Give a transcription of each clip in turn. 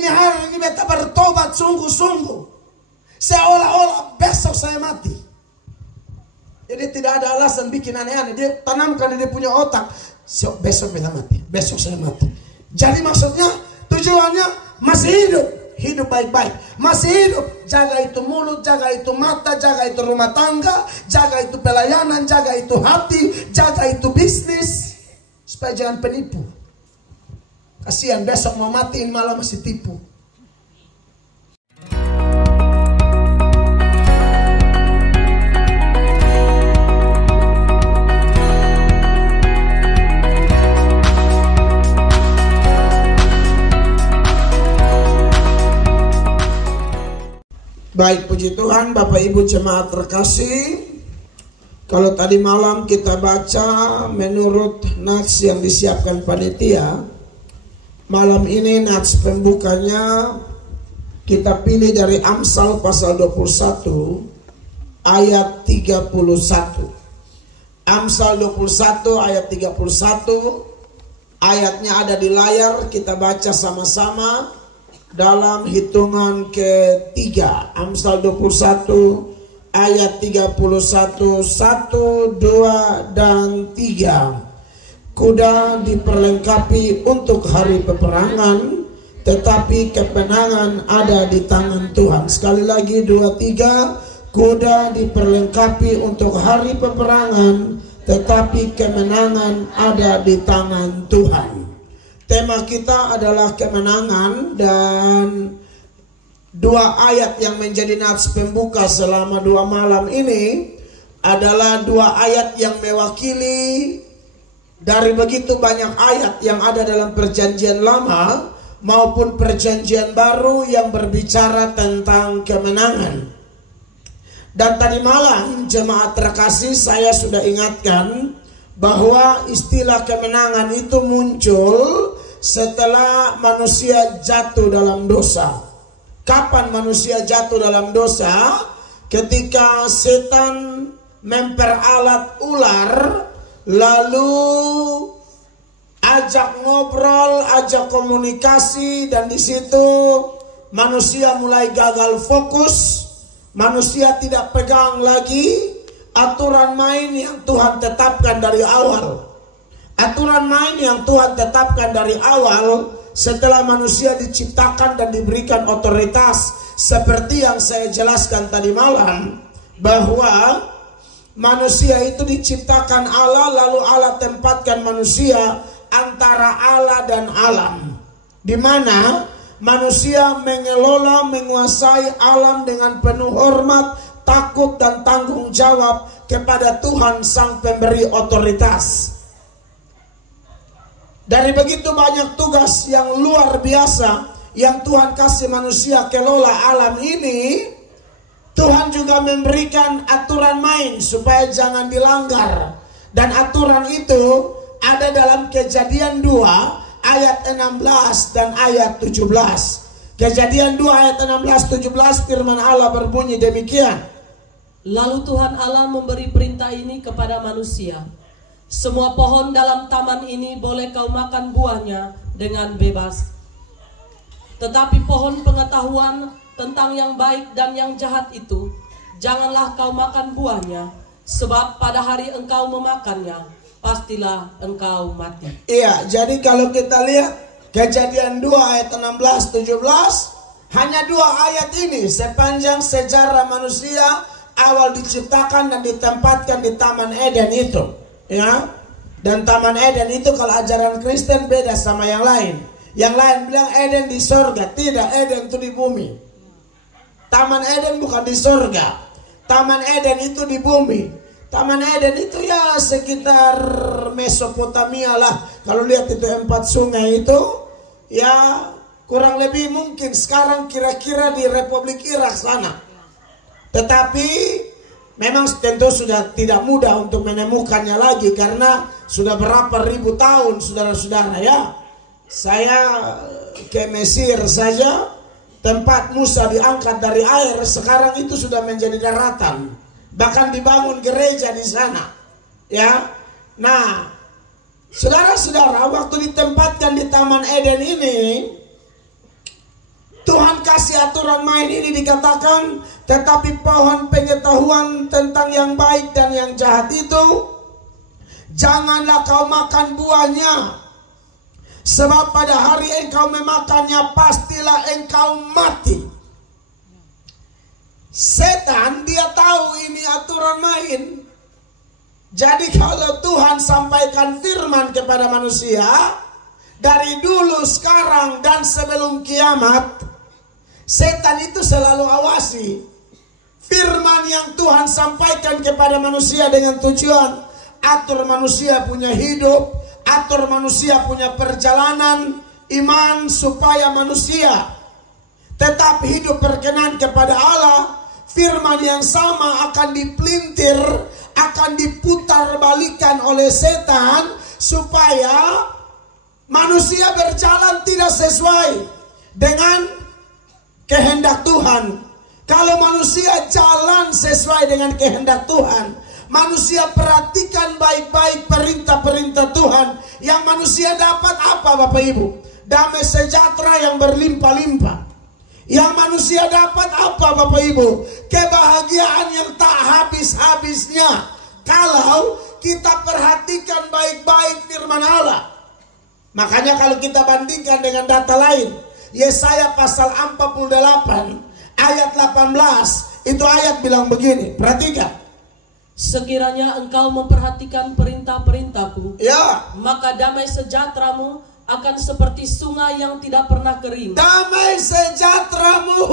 Ini hari ini beta bertobat sungguh-sungguh. Seolah-olah besok saya mati. Jadi tidak ada alasan bikin aneh-aneh. Dia tanamkan di dia punya otak. Besok beta mati. Besok saya mati. Jadi maksudnya tujuannya masih hidup. Hidup baik-baik. Masih hidup. Jaga itu mulut, jaga itu mata, jaga itu rumah tangga, jaga itu pelayanan, jaga itu hati, jaga itu bisnis. Supaya jangan penipu. Kasihan besok mau matiin malah masih tipu. Baik, puji Tuhan, Bapak Ibu jemaat terkasih. Kalau tadi malam kita baca menurut nats yang disiapkan panitia, malam ini nats pembukanya kita pilih dari Amsal pasal 21 ayat 31. Amsal 21 ayat 31, ayatnya ada di layar, kita baca sama-sama dalam hitungan ketiga. Amsal 21 ayat 31, 1, 2, dan 3. Kuda diperlengkapi untuk hari peperangan, tetapi kemenangan ada di tangan Tuhan. Sekali lagi 2, 3. Kuda diperlengkapi untuk hari peperangan, tetapi kemenangan ada di tangan Tuhan. Tema kita adalah kemenangan, dan dua ayat yang menjadi nats pembuka selama 2 malam ini adalah 2 ayat yang mewakili dari begitu banyak ayat yang ada dalam perjanjian lama maupun perjanjian baru yang berbicara tentang kemenangan. Dan tadi malam jemaat terkasih, saya sudah ingatkan bahwa istilah kemenangan itu muncul setelah manusia jatuh dalam dosa. Kapan manusia jatuh dalam dosa? Ketika setan memperalat ular, lalu ajak ngobrol, ajak komunikasi, dan di situ manusia mulai gagal fokus. Manusia tidak pegang lagi aturan main yang Tuhan tetapkan dari awal. Aturan main yang Tuhan tetapkan dari awal setelah manusia diciptakan dan diberikan otoritas. Seperti yang saya jelaskan tadi malam, bahwa manusia itu diciptakan Allah, lalu Allah tempatkan manusia antara Allah dan alam, di mana manusia mengelola, menguasai alam dengan penuh hormat, takut, dan tanggung jawab kepada Tuhan sang pemberi otoritas. Dari begitu banyak tugas yang luar biasa yang Tuhan kasih manusia kelola alam ini, Tuhan juga memberikan aturan main supaya jangan dilanggar. Dan aturan itu ada dalam Kejadian 2 ayat 16 dan ayat 17. Kejadian 2 ayat 16-17, firman Allah berbunyi demikian. Lalu Tuhan Allah memberi perintah ini kepada manusia. Semua pohon dalam taman ini boleh kau makan buahnya dengan bebas. Tetapi pohon pengetahuan tentang yang baik dan yang jahat itu, janganlah kau makan buahnya, sebab pada hari engkau memakannya, pastilah engkau mati. Iya, jadi kalau kita lihat Kejadian 2 ayat 16-17, hanya 2 ayat ini sepanjang sejarah manusia awal diciptakan dan ditempatkan di Taman Eden itu. Ya, dan Taman Eden itu kalau ajaran Kristen beda sama yang lain. Yang lain bilang Eden di sorga. Tidak, Eden itu di bumi. Taman Eden bukan di sorga. Taman Eden itu di bumi. Taman Eden itu ya sekitar Mesopotamia lah. Kalau lihat itu 4 sungai itu, ya kurang lebih mungkin sekarang kira-kira di Republik Irak sana. Tetapi memang tentu sudah tidak mudah untuk menemukannya lagi karena sudah berapa ribu tahun, saudara-saudara ya. Saya ke Mesir saja, tempat Musa diangkat dari air, sekarang itu sudah menjadi daratan. Bahkan dibangun gereja di sana. Ya. Nah, saudara-saudara, waktu ditempatkan di Taman Eden ini, Tuhan kasih aturan main ini dikatakan, tetapi pohon pengetahuan tentang yang baik dan yang jahat itu, janganlah kau makan buahnya. Sebab pada hari engkau memakannya, pastilah engkau mati. Setan dia tahu ini aturan main. Jadi kalau Tuhan sampaikan firman kepada manusia, dari dulu, sekarang, dan sebelum kiamat, setan itu selalu awasi firman yang Tuhan sampaikan kepada manusia dengan tujuan atur manusia punya hidup, atur manusia punya perjalanan iman, supaya manusia tetap hidup berkenan kepada Allah. Firman yang sama akan dipelintir, akan diputar balikan oleh setan, supaya manusia berjalan tidak sesuai dengan kehendak Tuhan. Kalau manusia jalan sesuai dengan kehendak Tuhan, manusia perhatikan baik-baik perintah-perintah Tuhan, yang manusia dapat apa Bapak Ibu? Damai sejahtera yang berlimpah-limpah. Yang manusia dapat apa Bapak Ibu? Kebahagiaan yang tak habis-habisnya, kalau kita perhatikan baik-baik firman Allah. Makanya kalau kita bandingkan dengan data lain, Yesaya pasal 48 ayat 18, itu ayat bilang begini, perhatikan. Sekiranya engkau memperhatikan perintah-perintahku, Ya, maka damai sejahteramu akan seperti sungai yang tidak pernah kering. damai sejahteramu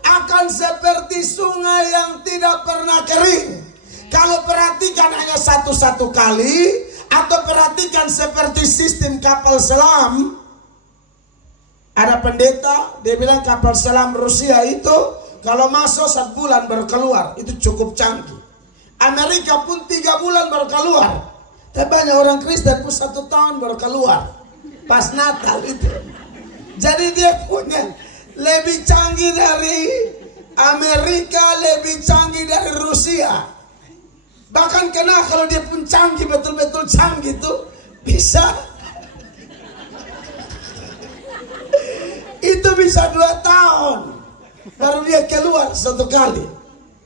akan seperti sungai yang tidak pernah kering. Kalau perhatikan hanya satu-satu kali, atau perhatikan seperti sistem kapal selam. Ada pendeta, dia bilang kapal selam Rusia itu kalau masuk 1 bulan baru keluar, itu cukup canggih. Amerika pun 3 bulan baru keluar. Tapi banyak orang Kristen pun 1 tahun baru keluar, pas Natal itu. Jadi dia punya lebih canggih dari Amerika, lebih canggih dari Rusia. Bahkan kena kalau dia pun canggih, betul-betul canggih tuh, bisa itu bisa 2 tahun baru dia keluar 1 kali.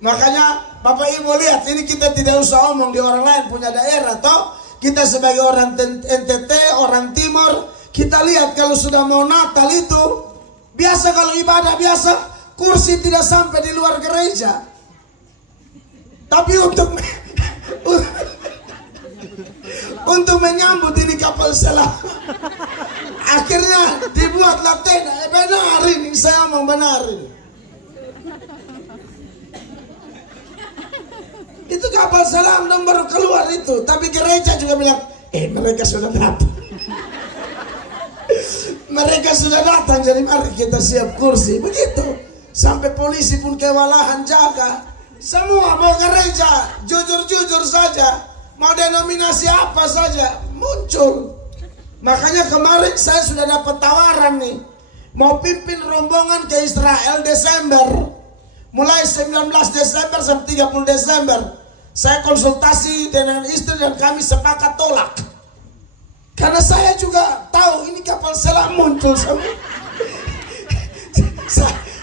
Makanya Bapak Ibu lihat, ini kita tidak usah omong di orang lain punya daerah toh. Kita sebagai orang NTT, orang Timur, kita lihat kalau sudah mau Natal itu, biasa kalau ibadah biasa, kursi tidak sampai di luar gereja. Tapi untuk menyambut ini kapal selam, akhirnya dibuatlah tenda. Benar ini, saya mau benar ini. Itu kapal selam dong baru keluar itu. Tapi gereja juga bilang, mereka sudah datang. Mereka sudah datang, jadi mari kita siap kursi. Begitu. Sampai polisi pun kewalahan jaga. Semua mau gereja, jujur-jujur saja, mau denominasi apa saja, muncul. Makanya kemarin saya sudah dapat tawaran nih, mau pimpin rombongan ke Israel Desember. Mulai 19 Desember sampai 30 Desember. Saya konsultasi dengan istri dan kami sepakat tolak. Karena saya juga tahu ini kapal selam muncul semua.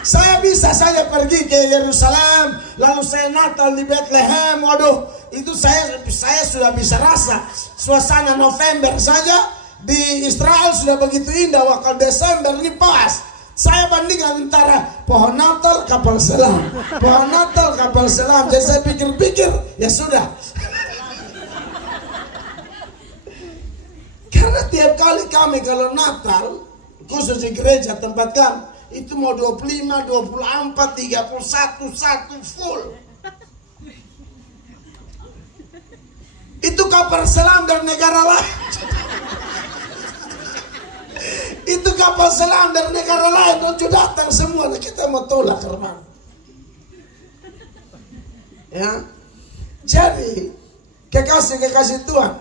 Saya bisa saja pergi ke Yerusalem, lalu saya Natal di Bethlehem. Waduh, itu saya sudah bisa rasa suasana November saja di Israel sudah begitu indah. Waktu Desember ini pas. Saya bandingkan antara pohon Natal kapal selam, pohon Natal kapal selam. Jadi saya pikir-pikir, ya sudah. Karena tiap kali kami kalau Natal, khusus di gereja tempat kami, itu mau 25, 24, 31, 1 full. Itu kapal selam dari negara lain. Itu kapal selam dari negara lain untuk datang semua. Kita mau tolak herman. Ya. Jadi kekasih-kekasih Tuhan,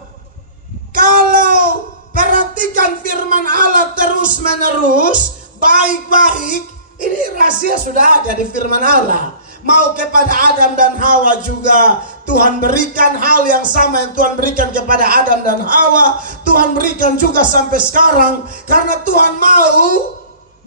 kalau perhatikan firman Allah terus menerus, baik-baik, ini rahasia sudah ada di firman Allah. Mau kepada Adam dan Hawa juga Tuhan berikan hal yang sama yang Tuhan berikan kepada Adam dan Hawa. Tuhan berikan juga sampai sekarang, karena Tuhan mau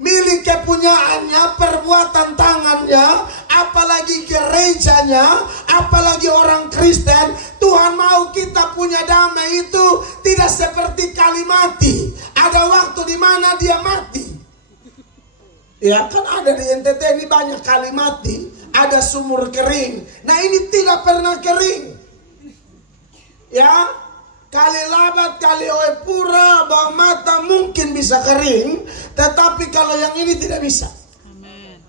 milik kepunyaannya, perbuatan tangannya, apalagi gerejanya, apalagi orang Kristen. Tuhan mau kita punya damai itu tidak seperti kali mati. Ada waktu di mana dia mati. Ya kan ada di NTT ini banyak kali mati, ada sumur kering. Nah ini tidak pernah kering. Ya, kali Labat, kali Oepura, Bawah Mata mungkin bisa kering, tetapi kalau yang ini tidak bisa. Amen.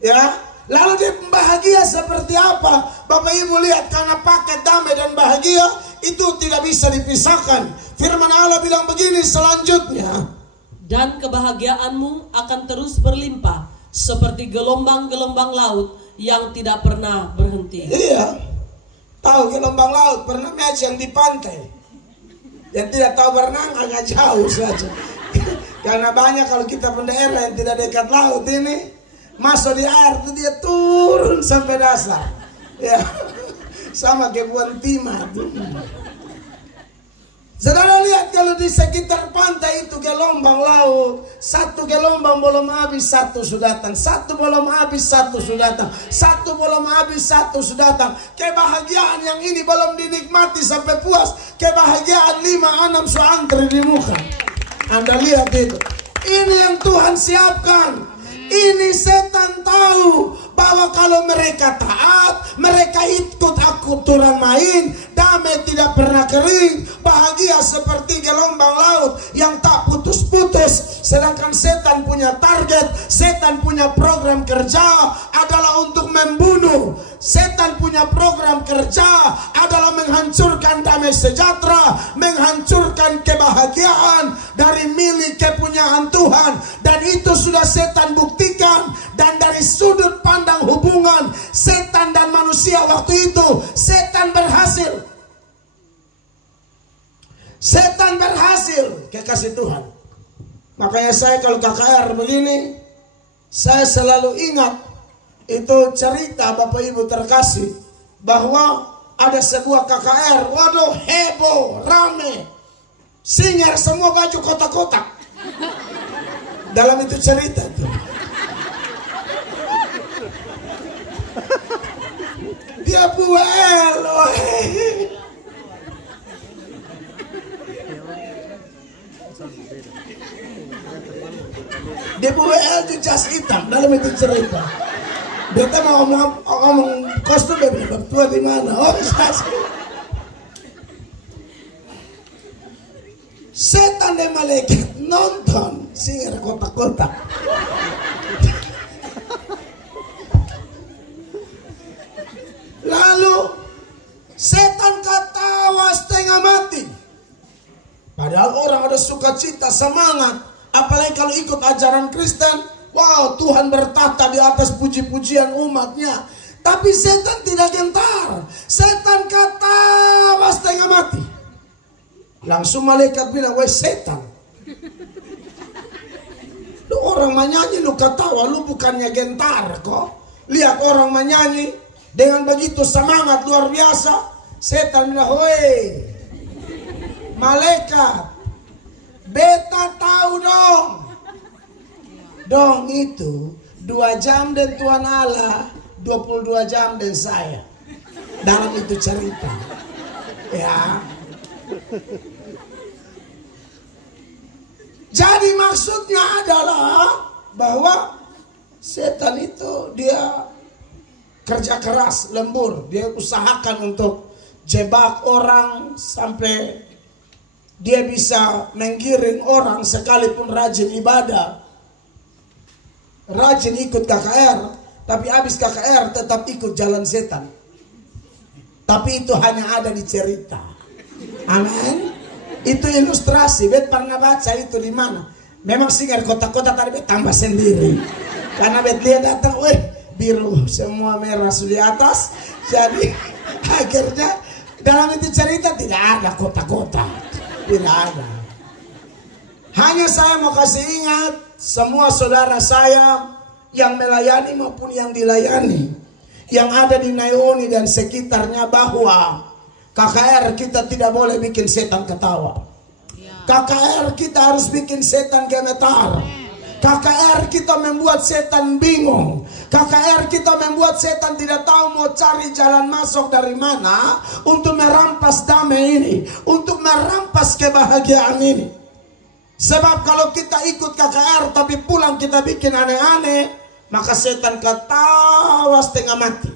Ya, lalu dia bahagia seperti apa? Bapak Ibu lihat, karena paket damai dan bahagia itu tidak bisa dipisahkan. Firman Allah bilang begini selanjutnya. Dan kebahagiaanmu akan terus berlimpah seperti gelombang-gelombang laut yang tidak pernah berhenti. Iya, tahu gelombang laut, pernah match yang di pantai. Yang tidak tahu berenang agak jauh saja. Karena banyak kalau kita pendaerah yang tidak dekat laut ini, masuk di air itu dia turun sampai dasar. Ya, sama kayak buan timah. Saudara lihat kalau di sekitar pantai itu gelombang laut, satu gelombang belum habis satu sudah datang, satu belum habis satu sudah datang, satu belum habis satu sudah datang. Kebahagiaan yang ini belum dinikmati sampai puas, kebahagiaan 5-6 su antri di muka. Anda lihat itu, ini yang Tuhan siapkan. Ini setan tahu bahwa kalau mereka taat, mereka ikut aturan main, damai tidak pernah kering, bahagia seperti gelombang laut yang tak putus-putus. Sedangkan setan punya target, setan punya program kerja adalah untuk membunuh. Setan punya program kerja adalah menghancurkan damai sejahtera, menghancurkan kebahagiaan dari milik kepunyaan Tuhan. Dan itu sudah setan buktikan. Dan dari sudut pandang hubungan setan dan manusia waktu itu, setan berhasil. Setan berhasil, kekasih Tuhan. Makanya saya kalau KKR begini, saya selalu ingat itu cerita Bapak Ibu terkasih, bahwa ada sebuah KKR, waduh heboh, rame, singer semua baju kotak-kotak. Dalam itu cerita tuh. Dia buel, dia buel di jas hitam dalam itu cerita. Dia mau ngomong kostum dia bilang, tua di mana? Oh, setan dan malaikat nonton singer kotak-kotak. Lalu setan ketawa setengah mati. Padahal orang ada sukacita, semangat. Apalagi kalau ikut ajaran Kristen. Wow, Tuhan bertata di atas puji-pujian umatnya. Tapi setan tidak gentar. Setan ketawa setengah mati. Langsung malaikat bilang, woi setan, lu orang menyanyi lu ketawa, lu bukannya gentar kok. Lihat orang menyanyi dengan begitu semangat luar biasa. Setan bilang, woi malaikat, beta tahu dong itu 2 jam dan Tuhan Allah, 22 jam dan saya. Dalam itu cerita. Ya. Jadi maksudnya adalah bahwa setan itu dia kerja keras, lembur. Dia usahakan untuk jebak orang sampai dia bisa menggiring orang sekalipun rajin ibadah, rajin ikut KKR, tapi habis KKR tetap ikut jalan setan. Tapi itu hanya ada di cerita. Amin. Itu ilustrasi. Bet pernah baca itu di mana? Memang singer kota-kota tadi bet tambah sendiri. Karena bet dia datang, biru semua merah di atas. Jadi akhirnya dalam itu cerita tidak ada kota-kota. Tidak ada. Hanya saya mau kasih ingat semua saudara saya yang melayani maupun yang dilayani, yang ada di Naioni dan sekitarnya, bahwa KKR kita tidak boleh bikin setan ketawa. KKR kita harus bikin setan gemetar. KKR kita membuat setan bingung. KKR kita membuat setan tidak tahu mau cari jalan masuk dari mana untuk merampas damai ini, untuk merampas kebahagiaan ini. Sebab kalau kita ikut KKR tapi pulang kita bikin aneh-aneh, maka setan ketawa setengah mati.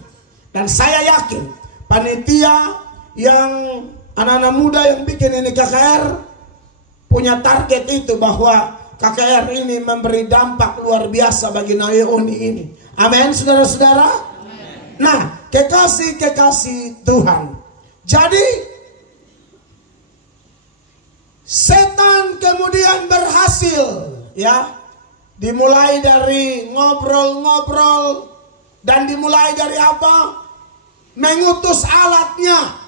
Dan saya yakin panitia yang anak-anak muda yang bikin ini KKR punya target itu, bahwa KKR ini memberi dampak luar biasa bagi Naeoni ini. Amin, saudara-saudara. Nah, kekasih-kekasih Tuhan. Jadi setan kemudian berhasil, ya. Dimulai dari ngobrol-ngobrol, dan dimulai dari apa? Mengutus alatnya.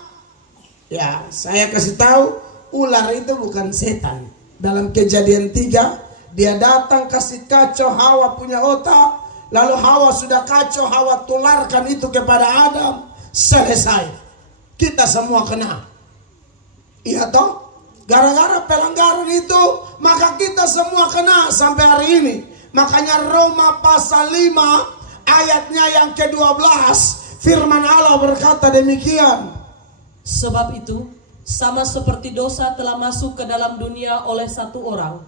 Ya, saya kasih tahu, ular itu bukan setan. Dalam Kejadian 3, dia datang kasih kacau Hawa punya otak. Lalu Hawa sudah kacau, Hawa tularkan itu kepada Adam. Selesai. Kita semua kena. Iya toh? Gara-gara pelanggaran itu, maka kita semua kena sampai hari ini. Makanya Roma pasal 5 ayatnya yang ke-12, firman Allah berkata demikian. Sebab itu, sama seperti dosa telah masuk ke dalam dunia oleh satu orang,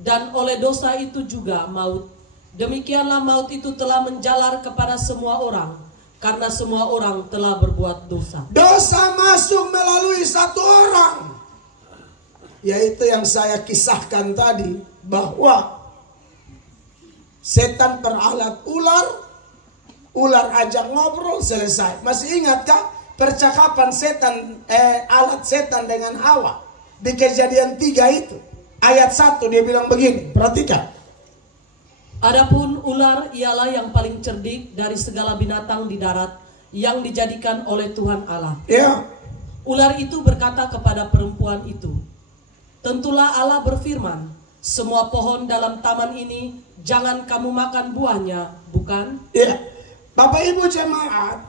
dan oleh dosa itu juga maut. Demikianlah maut itu telah menjalar kepada semua orang, karena semua orang telah berbuat dosa. Dosa masuk melalui satu orang, yaitu yang saya kisahkan tadi, bahwa setan peralat ular, ular ajak ngobrol, selesai. Masih ingatkah percakapan setan, alat setan dengan Hawa di Kejadian 3 itu? Ayat 1 dia bilang begini, perhatikan. Adapun ular ialah yang paling cerdik dari segala binatang di darat yang dijadikan oleh Tuhan Allah. Ya. Ular itu berkata kepada perempuan itu, tentulah Allah berfirman, semua pohon dalam taman ini jangan kamu makan buahnya, bukan? Ya. Bapak Ibu jemaat,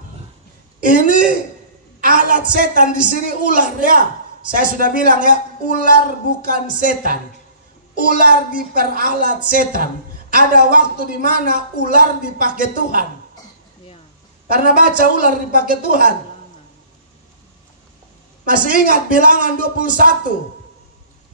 ini alat setan di sini ular, ya. Saya sudah bilang ya, ular bukan setan. Ular diperalat setan. Ada waktu di mana ular dipakai Tuhan. Karena baca ular dipakai Tuhan. Masih ingat Bilangan 21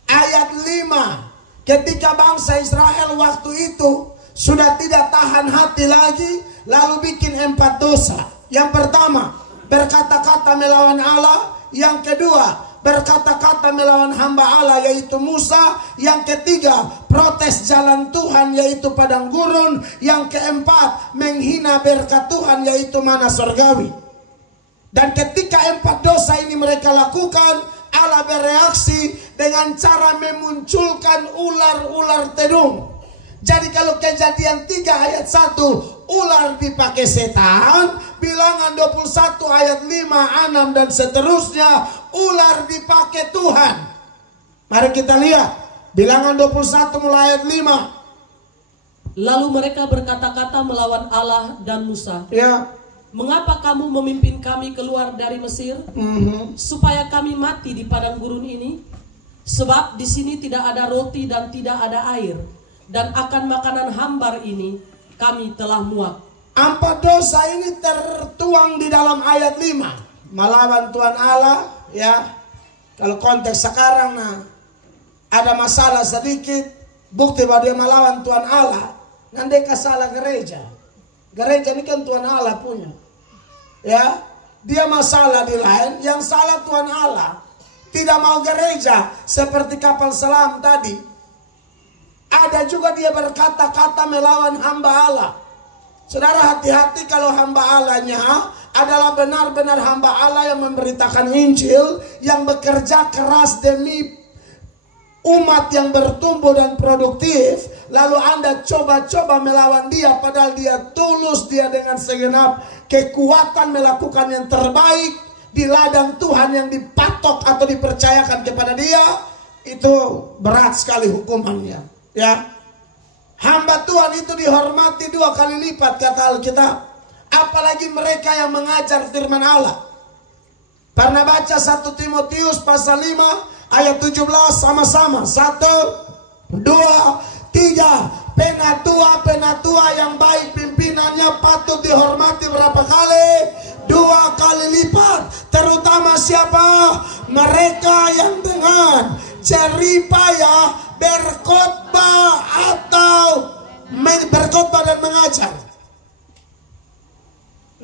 ayat 5, ketika bangsa Israel waktu itu sudah tidak tahan hati lagi, lalu bikin 4 dosa. Yang pertama, berkata-kata melawan Allah. Yang kedua, berkata-kata melawan hamba Allah yaitu Musa. Yang ketiga, protes jalan Tuhan yaitu padang gurun. Yang keempat, menghina berkat Tuhan yaitu mana surgawi. Dan ketika 4 dosa ini mereka lakukan, Allah bereaksi dengan cara memunculkan ular-ular tenung. Jadi kalau Kejadian 3 ayat 1 ular dipakai setan, Bilangan 21 ayat 5, 6 dan seterusnya ular dipakai Tuhan. Mari kita lihat Bilangan 21 mulai ayat 5. Lalu mereka berkata-kata melawan Allah dan Musa. Ya. Mengapa kamu memimpin kami keluar dari Mesir? Supaya kami mati di padang gurun ini? Sebab di sini tidak ada roti dan tidak ada air. Dan akan makanan hambar ini kami telah muak. 4 dosa ini tertuang di dalam ayat 5. Melawan Tuhan Allah, ya. Kalau konteks sekarang, nah, ada masalah sedikit, bukti bahwa dia melawan Tuhan Allah, nanti salah gereja. Gereja ini kan Tuhan Allah punya. Ya, dia masalah di lain, yang salah Tuhan Allah. Tidak mau gereja seperti kapal selam tadi. Ada juga dia berkata-kata melawan hamba Allah. Saudara, hati-hati kalau hamba Allahnya adalah benar-benar hamba Allah yang memberitakan Injil, yang bekerja keras demi umat yang bertumbuh dan produktif, lalu Anda coba-coba melawan dia, padahal dia tulus, dia dengan segenap kekuatan melakukan yang terbaik di ladang Tuhan yang dipatok atau dipercayakan kepada dia. Itu berat sekali hukumannya, ya. Hamba Tuhan itu dihormati 2 kali lipat kata Alkitab. Apalagi mereka yang mengajar firman Allah. Pernah baca 1 Timotius pasal 5 ayat 17 sama-sama. 1, 2, 3. Penatua yang baik pimpinannya patut dihormati berapa kali? 2 kali lipat. Terutama siapa? Mereka yang dengan jeripaya berkhotbah atau berkhotbah dan mengajar.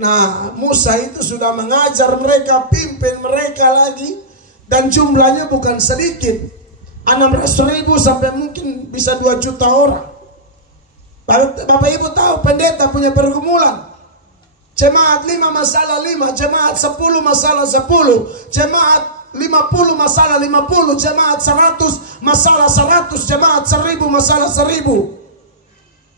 Nah, Musa itu sudah mengajar mereka, pimpin mereka lagi, dan jumlahnya bukan sedikit, 600.000 sampai mungkin bisa 2 juta orang. Bapak Ibu tahu pendeta punya pergumulan. Jemaat 5 masalah 5, jemaat 10 masalah 10, jemaat 50 masalah 50, jemaat 100 masalah 100, jemaat 1000 masalah 1000.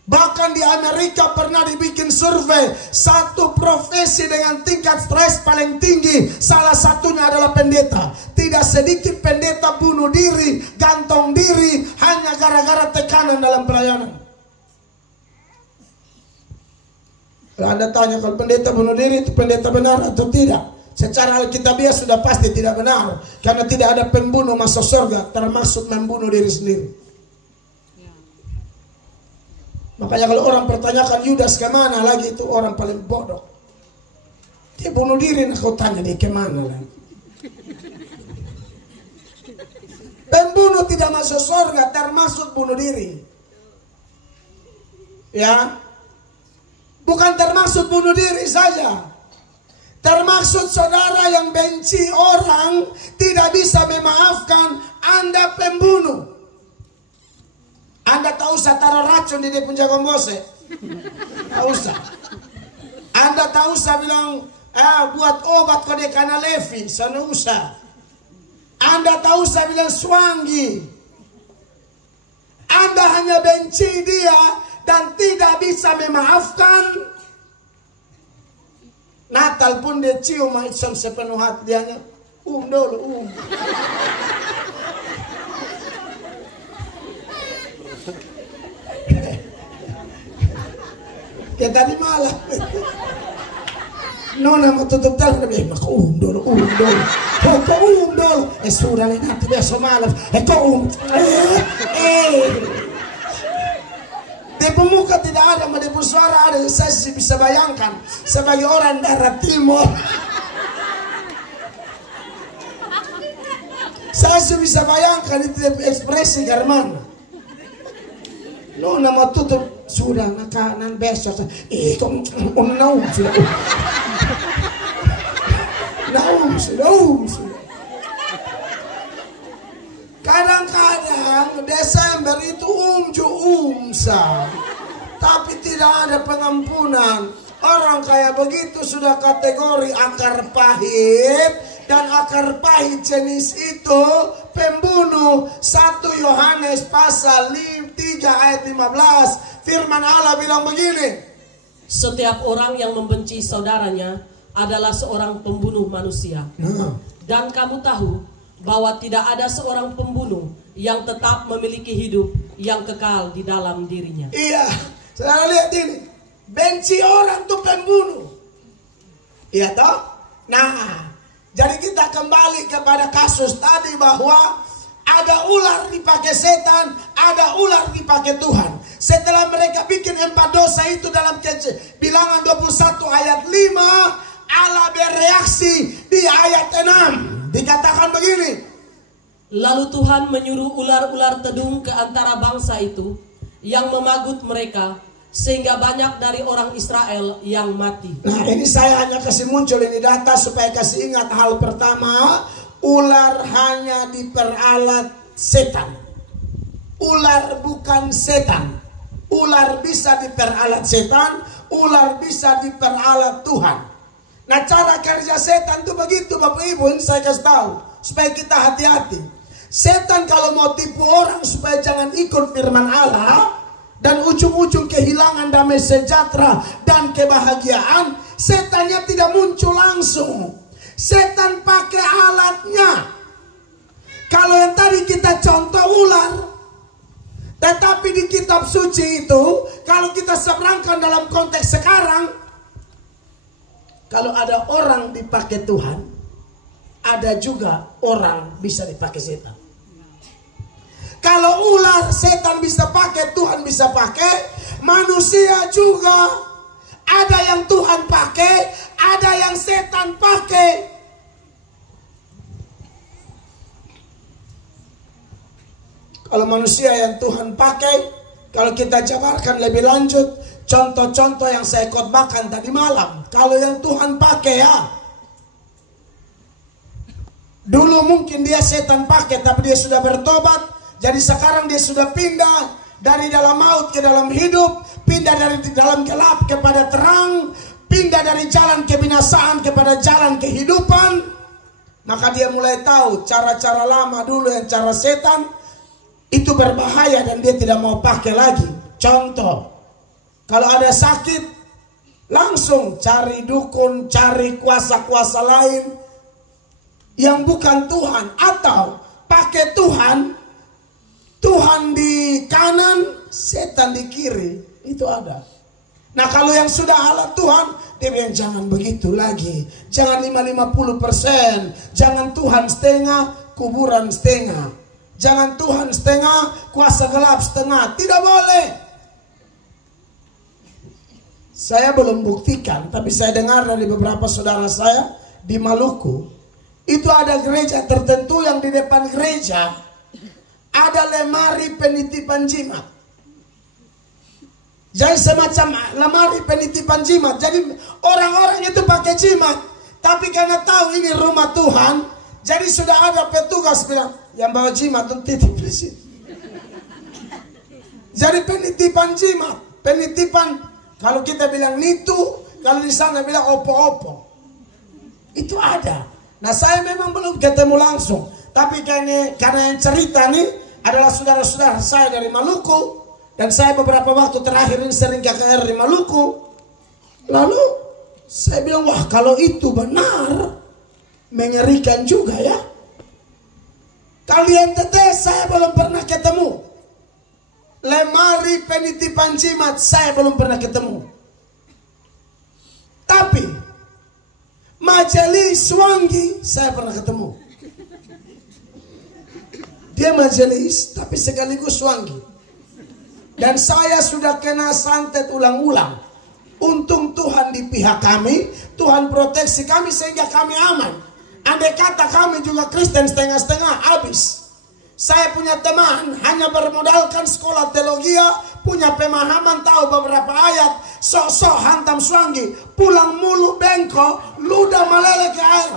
Bahkan di Amerika pernah dibikin survei, satu profesi dengan tingkat stres paling tinggi, salah satunya adalah pendeta. Tidak sedikit pendeta bunuh diri, gantung diri hanya gara-gara tekanan dalam pelayanan. Kalau Anda tanya kalau pendeta bunuh diri itu pendeta benar atau tidak? Secara alkitabiah sudah pasti tidak benar, karena tidak ada pembunuh masuk surga termasuk membunuh diri sendiri. Makanya kalau orang pertanyakan Yudas kemana lagi, itu orang paling bodoh. Dia bunuh diri, nah kau tanya dia kemana lagi. Pembunuh tidak masuk surga termasuk bunuh diri. Ya, bukan termasuk bunuh diri saja, termasuk saudara yang benci orang, tidak bisa memaafkan, Anda pembunuh. Anda tak usah taruh racun di dia penjaga bose, tak usah. Anda tak usah bilang buat obat kode kana Levi, sana usah. Anda tak usah bilang swangi. Anda hanya benci dia dan tidak bisa memaafkan. Natal pun dia cium Maidson sepenuh hati dia, dulu. Kayak tadi malam Nona mau tutup jalan, kau dulu. Sudah nanti besok malam di pemuka tidak ada, di suara ada. Saya bisa bayangkan sebagai orang daerah timur, saya bisa bayangkan itu ekspresi Garman. Nona mau tutup sudah makanan besok. Naum sudah. Kadang-kadang Desember itu umsa, tapi tidak ada pengampunan. Orang kayak begitu sudah kategori akar pahit, dan akar pahit jenis itu pembunuh. 1 Yohanes pasal 3 ayat 15, firman Allah bilang begini, setiap orang yang membenci saudaranya adalah seorang pembunuh manusia. Dan kamu tahu bahwa tidak ada seorang pembunuh yang tetap memiliki hidup yang kekal di dalam dirinya. Iya, saudara lihat ini, benci orang tuh pembunuh. Iya toh? Nah, jadi kita kembali kepada kasus tadi bahwa ada ular dipakai setan, ada ular dipakai Tuhan. Setelah mereka bikin 4 dosa itu dalam Bilangan 21 ayat 5, Allah bereaksi di ayat 6. Dikatakan begini, lalu Tuhan menyuruh ular-ular tedung ke antara bangsa itu yang memagut mereka, sehingga banyak dari orang Israel yang mati. Nah, ini saya hanya kasih muncul ini data supaya kasih ingat hal pertama, ular hanya diperalat setan. Ular bukan setan. Ular bisa diperalat setan, ular bisa diperalat Tuhan. Nah, cara kerja setan itu begitu Bapak Ibu, saya kasih tahu supaya kita hati-hati. Setan kalau mau tipu orang supaya jangan ikut firman Allah dan ujung-ujung kehilangan damai sejahtera dan kebahagiaan, setannya tidak muncul langsung. Setan pakai alatnya. Kalau yang tadi kita contoh ular, tetapi di kitab suci itu, kalau kita seberangkan dalam konteks sekarang, kalau ada orang dipakai Tuhan, ada juga orang bisa dipakai setan. Kalau ular setan bisa pakai, Tuhan bisa pakai, manusia juga. Ada yang Tuhan pakai, ada yang setan pakai. Kalau manusia yang Tuhan pakai, kalau kita jabarkan lebih lanjut, contoh-contoh yang saya khotbahkan tadi malam. Kalau yang Tuhan pakai ya, dulu mungkin dia setan pakai, tapi dia sudah bertobat. Jadi sekarang dia sudah pindah dari dalam maut ke dalam hidup, pindah dari dalam gelap kepada terang, pindah dari jalan kebinasaan kepada jalan kehidupan. Maka dia mulai tahu cara-cara lama dulu yang cara setan itu berbahaya dan dia tidak mau pakai lagi. Contoh, kalau ada sakit, langsung cari dukun, cari kuasa-kuasa lain yang bukan Tuhan, atau pakai Tuhan di kanan, setan di kiri. Itu ada. Nah kalau yang sudah alat Tuhan, dia bilang jangan begitu lagi, jangan 50%, jangan Tuhan setengah, kuburan setengah, jangan Tuhan setengah, kuasa gelap setengah. Tidak boleh. Saya belum buktikan, tapi saya dengar dari beberapa saudara saya di Maluku, itu ada gereja tertentu yang di depan gereja ada lemari penitipan jimat. Jadi semacam lemari penitipan jimat. Jadi orang-orang itu pakai jimat, tapi karena tahu ini rumah Tuhan, jadi sudah ada petugas bilang, yang bawa jimat itu titip di sini. Jadi penitipan jimat, penitipan, kalau kita bilang nitu, kalau di sana bilang opo-opo. Itu ada. Nah saya memang belum ketemu langsung, tapi karena yang cerita nih adalah saudara-saudara saya dari Maluku, dan saya beberapa waktu terakhir ini sering KKR di Maluku. Lalu saya bilang, wah kalau itu benar, mengerikan juga ya. Kalian tetes saya belum pernah ketemu. Lemari penitipan jimat saya belum pernah ketemu. Tapi majelis wangi saya pernah ketemu. Dia majelis tapi sekaligus wangi. Dan saya sudah kena santet ulang-ulang. Untung Tuhan di pihak kami, Tuhan proteksi kami sehingga kami aman. Andai kata kami juga Kristen setengah-setengah, habis. Saya punya teman hanya bermodalkan sekolah teologi, punya pemahaman, tahu beberapa ayat, sok-sok hantam swangi, pulang mulu bengkok, ludah meleleh ke air.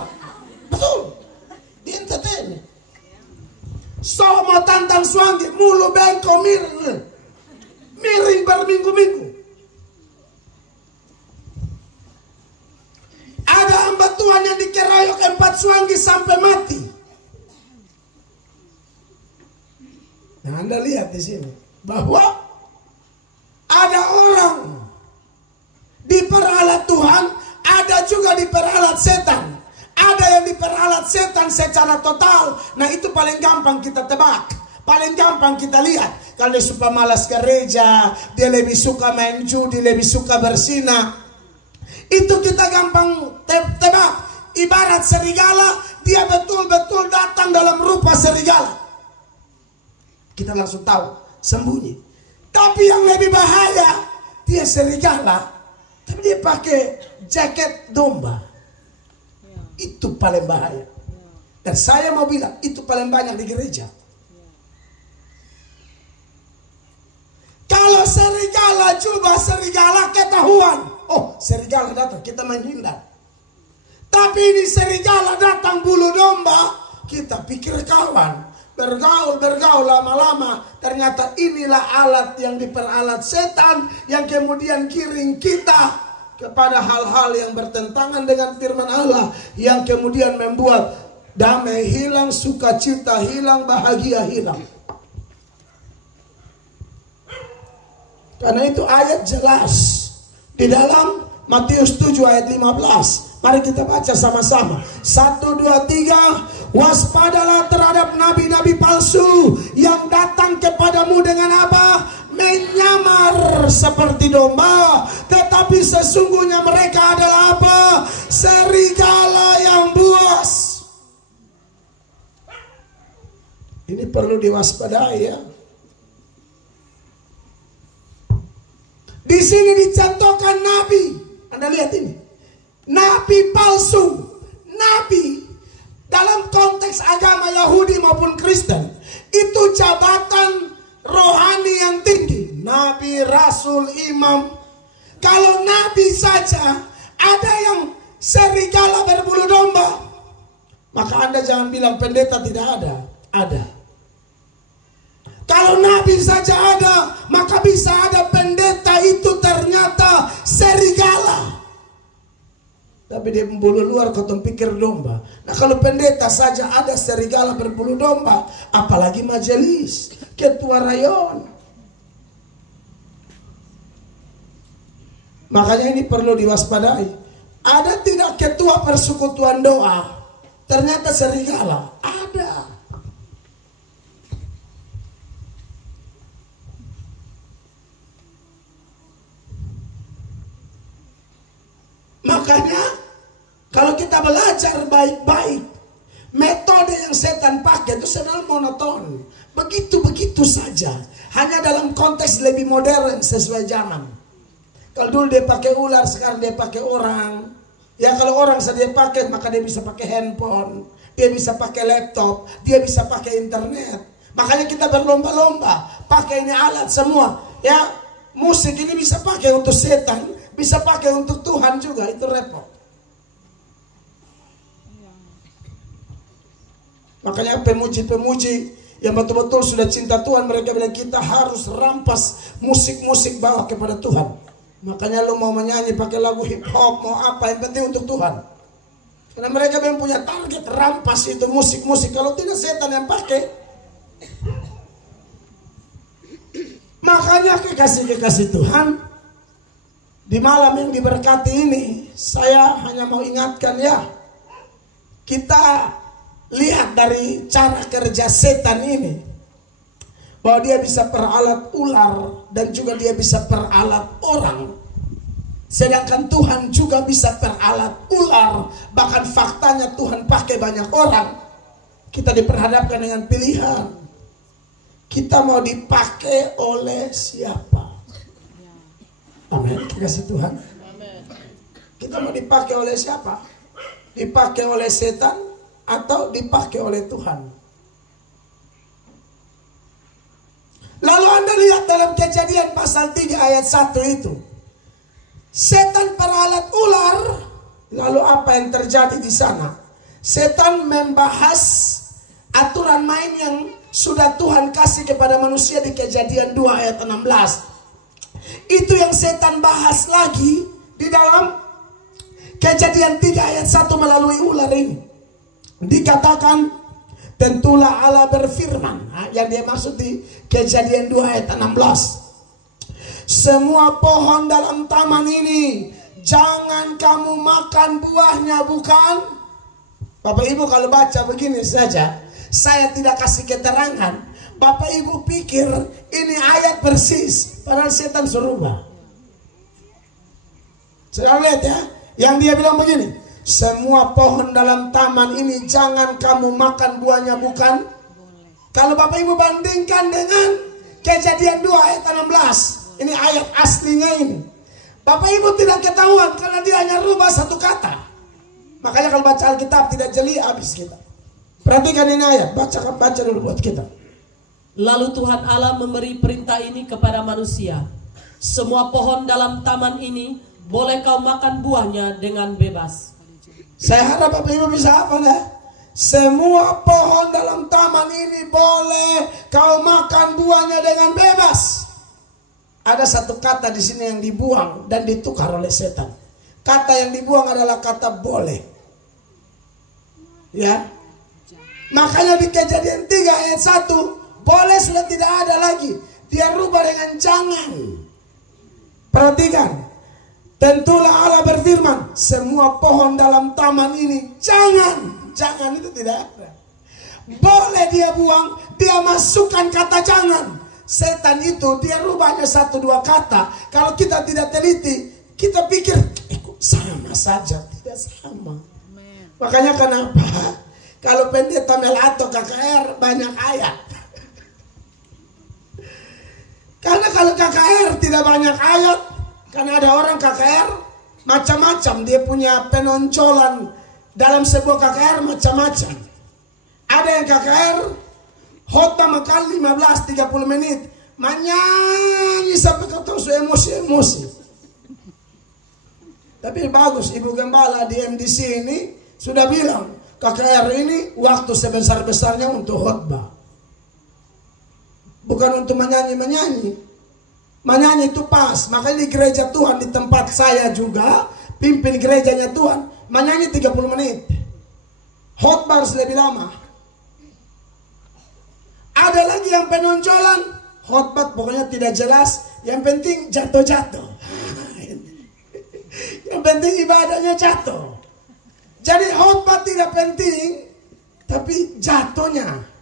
Betul. Di entertain. So mau tantang swangi, mulu bengkok miring berminggu-minggu. Ada hamba Tuhan yang dikeroyok 4 swangi sampai mati. Nah, Anda lihat di sini bahwa ada orang diperalat Tuhan, ada juga diperalat setan. Ada yang diperalat setan secara total. Nah itu paling gampang kita tebak, paling gampang kita lihat. Kalau dia suka malas gereja, dia lebih suka main judi, lebih suka berzina, itu kita gampang tebak. Ibarat serigala, dia betul-betul datang dalam rupa serigala. Kita langsung tahu, sembunyi. Tapi yang lebih bahaya, dia serigala, tapi dia pakai jaket domba. Itu paling bahaya. Dan saya mau bilang, itu paling banyak di gereja. Kalau serigala, coba serigala ketahuan. Oh, serigala datang, kita menghindar. Tapi ini serigala datang bulu domba, kita pikir kawan. Bergaul lama-lama, ternyata inilah alat yang diperalat setan, yang kemudian kiring kita kepada hal-hal yang bertentangan dengan firman Allah, yang kemudian membuat damai hilang, sukacita hilang, bahagia hilang. Karena itu ayat jelas di dalam Matius 7 ayat 15. Mari kita baca sama-sama. 1, 2, 3. Waspadalah terhadap nabi-nabi palsu yang datang kepadamu dengan apa? Menyamar seperti domba, tetapi sesungguhnya mereka adalah apa? Serigala yang buas. Ini Ini perlu diwaspadai ya. Di sini dicontohkan nabi. Anda lihat ini. Nabi palsu. Nabi dalam konteks agama Yahudi maupun Kristen. Itu jabatan rohani yang tinggi. Nabi, rasul, imam. Kalau nabi saja ada yang serigala berbulu domba, maka Anda jangan bilang pendeta tidak ada. Ada. Kalau nabi saja ada, maka bisa ada pendeta itu ternyata serigala. Tapi dia berbulu luar, kau pikir domba. Nah kalau pendeta saja ada serigala berbulu domba, apalagi majelis, ketua rayon. Makanya ini perlu diwaspadai. Ada tidak ketua persekutuan doa ternyata serigala? Ada. Makanya kalau kita belajar baik-baik, metode yang setan pakai itu selalu monoton. Begitu-begitu saja. Hanya dalam konteks lebih modern sesuai zaman. Kalau dulu dia pakai ular, sekarang dia pakai orang. Ya kalau orang dia pakai, maka dia bisa pakai handphone, dia bisa pakai laptop, dia bisa pakai internet. Makanya kita berlomba-lomba pakai ini alat semua. Ya musik ini bisa pakai untuk setan, bisa pakai untuk Tuhan juga, itu repot. Makanya pemuji-pemuji yang betul-betul sudah cinta Tuhan, mereka bilang kita harus rampas musik-musik bawa kepada Tuhan. Makanya lu mau menyanyi pakai lagu hip hop, mau apa, yang penting untuk Tuhan. Karena mereka memang punya target rampas itu musik-musik. Kalau tidak setan yang pakai. Makanya kekasih-kekasih Tuhan, di malam yang diberkati ini, saya hanya mau ingatkan ya, kita lihat dari cara kerja setan ini, bahwa dia bisa peralat ular dan juga dia bisa peralat orang. Sedangkan Tuhan juga bisa peralat ular. Bahkan faktanya Tuhan pakai banyak orang. Kita diperhadapkan dengan pilihan. Kita mau dipakai oleh siapa? Amin. Kasih Tuhan. Kita mau dipakai oleh siapa? Dipakai oleh setan atau dipakai oleh Tuhan? Lalu Anda lihat dalam Kejadian pasal 3 ayat 1 itu. Setan peralat ular. Lalu apa yang terjadi di sana? Setan membahas aturan main yang sudah Tuhan kasih kepada manusia di Kejadian 2 ayat 16. Itu yang setan bahas lagi di dalam Kejadian 3 ayat 1 melalui ular ini. Dikatakan tentulah Allah berfirman. Yang dia maksud di Kejadian 2 ayat 16. Semua pohon dalam taman ini jangan kamu makan buahnya, bukan? Bapak Ibu kalau baca begini saja, saya tidak kasih keterangan, Bapak Ibu pikir ini ayat persis, padahal setan serubah. Sudah lihat ya, yang dia bilang begini, semua pohon dalam taman ini jangan kamu makan buahnya, bukan? Kalau Bapak Ibu bandingkan dengan Kejadian 2 ayat 16, ini ayat aslinya ini, Bapak Ibu tidak ketahuan karena dia hanya rubah satu kata. Makanya kalau baca Alkitab tidak jeli, habis kita. Perhatikan ini ayat, baca dulu buat kita. Lalu Tuhan Allah memberi perintah ini kepada manusia. Semua pohon dalam taman ini boleh kau makan buahnya dengan bebas. Saya harap Bapak Ibu bisa apa ya? Semua pohon dalam taman ini boleh kau makan buahnya dengan bebas. Ada satu kata di sini yang dibuang dan ditukar oleh setan. Kata yang dibuang adalah kata boleh. Ya. Makanya di Kejadian 3 ayat 1, boleh sudah tidak ada lagi. Dia rubah dengan jangan. Perhatikan. Tentulah Allah berfirman, semua pohon dalam taman ini jangan. Jangan itu tidak ada. Boleh dia buang, dia masukkan kata jangan. Setan itu dia rubahnya 1-2 kata. Kalau kita tidak teliti, kita pikir sama saja. Tidak sama. Makanya kenapa kalau pendeta Melato KKR banyak ayat. Karena kalau KKR tidak banyak ayat, karena ada orang KKR macam-macam, dia punya penoncolan dalam sebuah KKR macam-macam. Ada yang KKR khotbah makan 15-30 menit, menyanyi sampai ketemu emosi-emosi. Tapi bagus, Ibu Gembala di MDC ini sudah bilang, KKR ini waktu sebesar-besarnya untuk khotbah. Bukan untuk menyanyi-menyanyi. Menyanyi itu pas. Makanya di gereja Tuhan, di tempat saya juga, pimpin gerejanya Tuhan, menyanyi 30 menit. Khotbah harus lebih lama. Ada lagi yang penoncolan, khotbah pokoknya tidak jelas, yang penting jatuh-jatuh. Yang penting ibadahnya jatuh. Jadi khotbah tidak penting, tapi jatuhnya.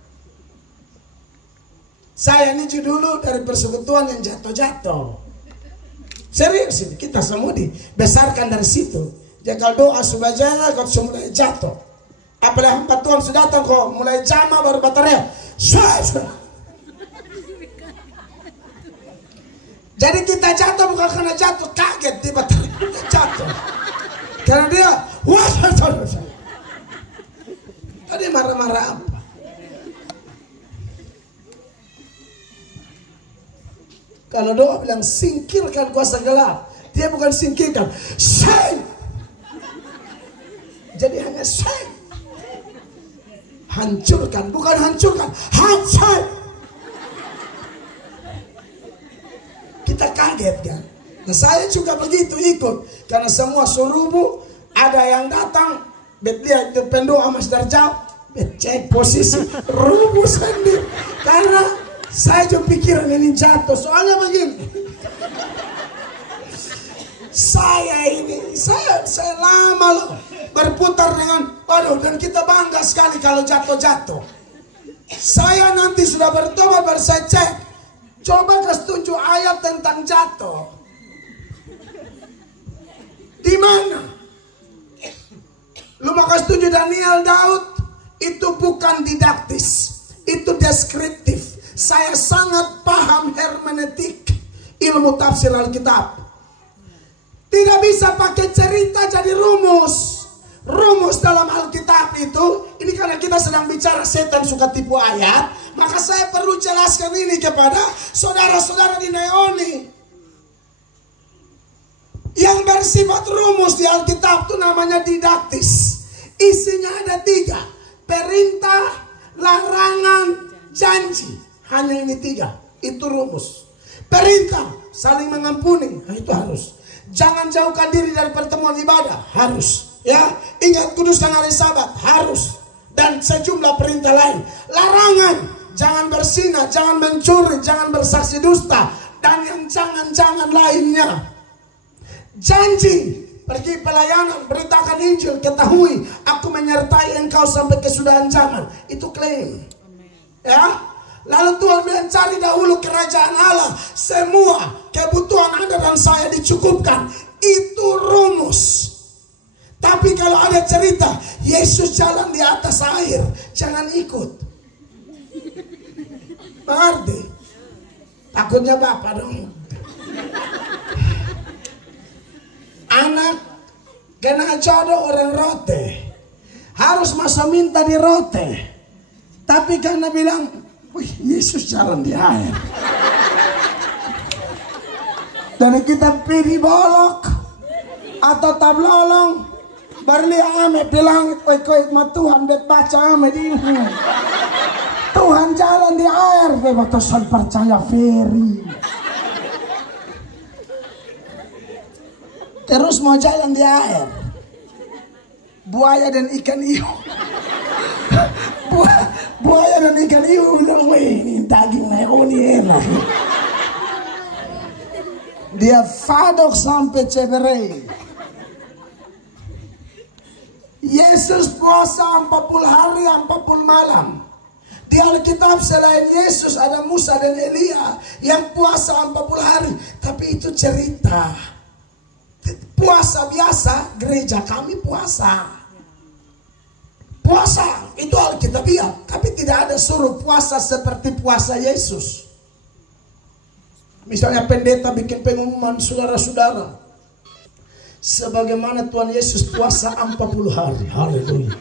Saya ini dulu dari persekutuan yang jatuh-jatuh. Serius ini, kita semua dibesarkan dari situ. Jadi kalau doa sudah jalan, kau sudah mulai jatuh. Apalagi hamba Tuhan sudah datang, kau mulai jama baru baterai. Jadi kita jatuh bukan karena jatuh, kaget di baterai jatuh. Karena dia, wah, tadi marah-marah apa? Kalau doa bilang singkirkan kuasa gelap, dia bukan singkirkan, shame. Jadi hanya shame. Hancurkan, bukan hancurkan, hancur. Kita kaget kan? Nah, saya juga begitu ikut, karena semua suruhmu ada yang datang, lihat pendoa Mas Darjau, cek posisi, rubuh sendiri, karena saya juga pikiran ini jatuh. Soalnya begini, saya lama loh berputar dengan, waduh, dan kita bangga sekali kalau jatuh-jatuh. Saya nanti sudah bertobat, baru saya cek, coba kasih tunjuk ayat tentang jatuh. Di mana? Lu mau kasih tunjuk Daniel, Daud, itu bukan didaktis, itu deskriptif. Saya sangat paham hermeneutik, ilmu tafsir Alkitab. Tidak bisa pakai cerita jadi rumus. Rumus dalam Alkitab itu, ini karena kita sedang bicara setan suka tipu ayat, maka saya perlu jelaskan ini kepada saudara-saudara di Neoni. Yang bersifat rumus di Alkitab itu namanya didaktis. Isinya ada 3. Perintah, larangan, janji. Hanya ini 3, itu rumus. Perintah, saling mengampuni, nah itu harus. Jangan jauhkan diri dari pertemuan ibadah, harus. Ya, ingat kuduskan hari Sabat, harus. Dan sejumlah perintah lain. Larangan, jangan bersinah, jangan mencuri, jangan bersaksi dusta, dan yang jangan-jangan lainnya. Janji, pergi pelayanan, beritakan Injil, ketahui aku menyertai engkau sampai kesudahan zaman. Itu klaim. Ya. Lalu Tuhan bilang, cari dahulu kerajaan Allah, semua kebutuhan Anda dan saya dicukupkan. Itu rumus. Tapi kalau ada cerita Yesus jalan di atas air, jangan ikut. Mengerti? Takutnya Bapak dong. Anak kena jodoh orang rote, harus masa minta di rote. Tapi karena bilang, wih, Yesus jalan di air. Dan kita pilih bolok atau tablolong, barli ame bilang, koi ma Tuhan bet baca ame di Tuhan jalan di air, bebatusan percaya Ferry. Terus mau jalan di air, buaya dan ikan hiu. Buaya dan ikan hiu bilang, wih, ini daging Neoni enak. Dia fadok sampai Ceberei. Yesus puasa 40 hari 40 malam. Di Alkitab selain Yesus ada Musa dan Elia yang puasa 40 hari. Tapi itu cerita. Puasa biasa, gereja kami puasa. Puasa itu Alkitabiah, tapi tidak ada suruh puasa seperti puasa Yesus. Misalnya pendeta bikin pengumuman, saudara-saudara, sebagaimana Tuhan Yesus puasa 40 hari, haleluya.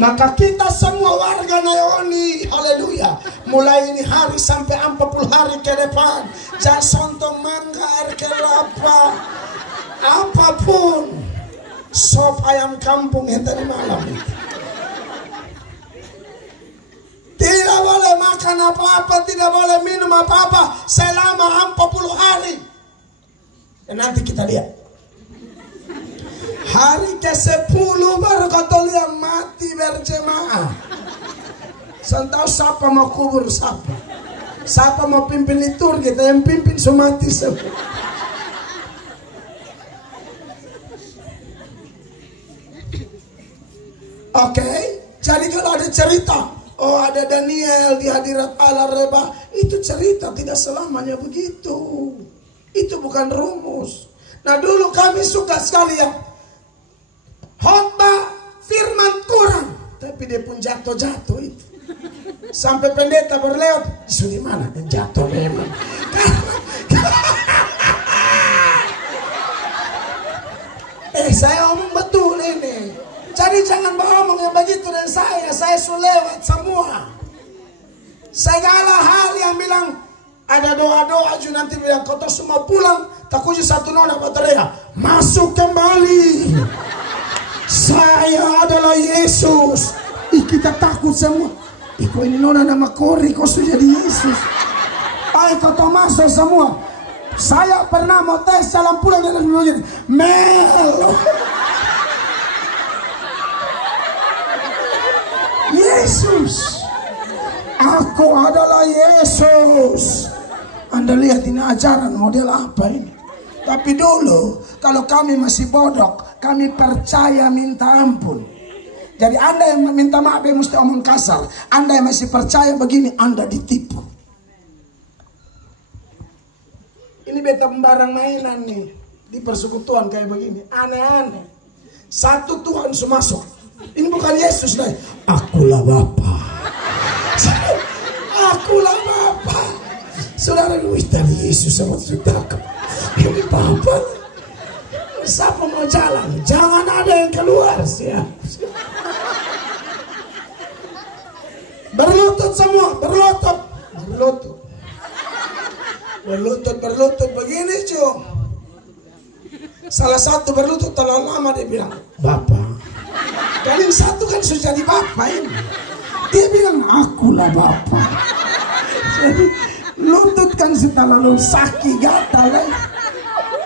Maka kita semua warga Nayoni, haleluya, mulai ini hari sampai 40 hari ke depan, jasonto mangga kelapa, apapun, sop ayam kampung yang tadi malam itu. Tidak boleh makan apa-apa, tidak boleh minum apa-apa selama 40 hari. Dan nanti kita lihat hari ke-10 baru Katolik mati berjemaah. Santau siapa mau kubur siapa, siapa mau pimpin liturgi, kita yang pimpin semua mati semua. Oke, jadi kalau ada cerita, oh ada Daniel di hadirat Allah Reba, itu cerita, tidak selamanya begitu. Itu bukan rumus. Nah dulu kami suka sekali ya, khotbah firman Tuhan, tapi dia pun jatuh-jatuh itu. Sampai pendeta berlewat, di mana yang jatuh memang. Saya omong betul ini. Jadi jangan beromong yang begitu dan saya sudah lewat semua. Segala hal yang bilang ada doa-doa juga nanti bilang kau semua pulang, takutnya satu nona bateria masuk kembali. Saya adalah Yesus. Kita takut semua. Kau ini nona nama Kori, kau sudah jadi Yesus. Ayo kau masuk semua. Saya pernah mau tes salam pulang dan begini. Mel. Yesus. Aku adalah Yesus. Anda lihat ini ajaran model apa ini? Tapi dulu kalau kami masih bodoh, kami percaya minta ampun. Jadi Anda yang minta maaf yang mesti omong kasar. Anda yang masih percaya begini, Anda ditipu. Ini beta barang mainan nih di persekutuan kayak begini, aneh-aneh. Satu Tuhan semasuk. Ini bukan Yesus lah. Akulah Bapa. Akulah Bapa. Saudara dari Yesus sama sudah. Ini Bapa. Siapa mau jalan? Jangan ada yang keluar siap. Berlutut semua, berlutut. Berlutut begini cuy. Salah satu berlutut terlalu lama dia bilang, Bapak. Dan yang satu kan sudah jadi Bapak ini. Dia bilang, akulah Bapak. Jadi lutut kan sudah lalu sakit gatal.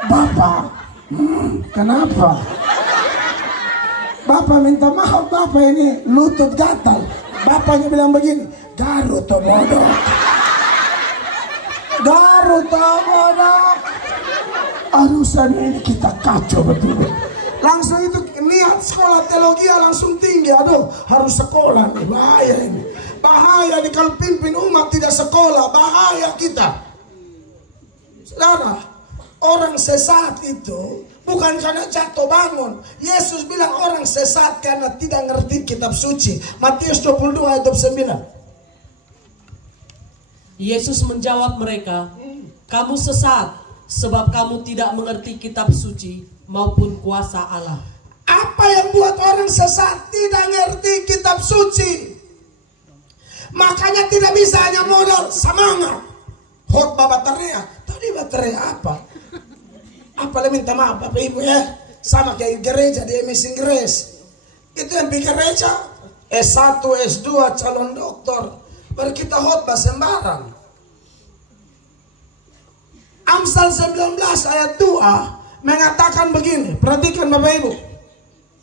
Bapak, kenapa? Bapak minta maaf, Bapak ini lutut gatal. Bapaknya bilang begini, Garut bodoh. Garut bodoh. Arusan ini kita kacau betul. Langsung itu niat sekolah teologi langsung tinggi. Aduh harus sekolah nih, bahaya ini. Bahaya nih kalau pimpin umat tidak sekolah, bahaya kita. Saudara, orang sesat itu bukan karena jatuh bangun. Yesus bilang orang sesat karena tidak ngerti kitab suci. Matius 22 ayat 9. Yesus menjawab mereka, kamu sesat sebab kamu tidak mengerti kitab suci maupun kuasa Allah. Apa yang buat orang sesat? Tidak ngerti kitab suci. Makanya tidak bisa hanya modal semangat. Khotbah bateria. Tadi bateria apa? Apa minta maaf Bapak Ibu ya? Sama kayak gereja di Amazing Grace. Itu yang bikin gereja S1, S2, calon doktor. Baru kita khotbah sembarang. Amsal 19 ayat 2 mengatakan begini. Perhatikan Bapak Ibu.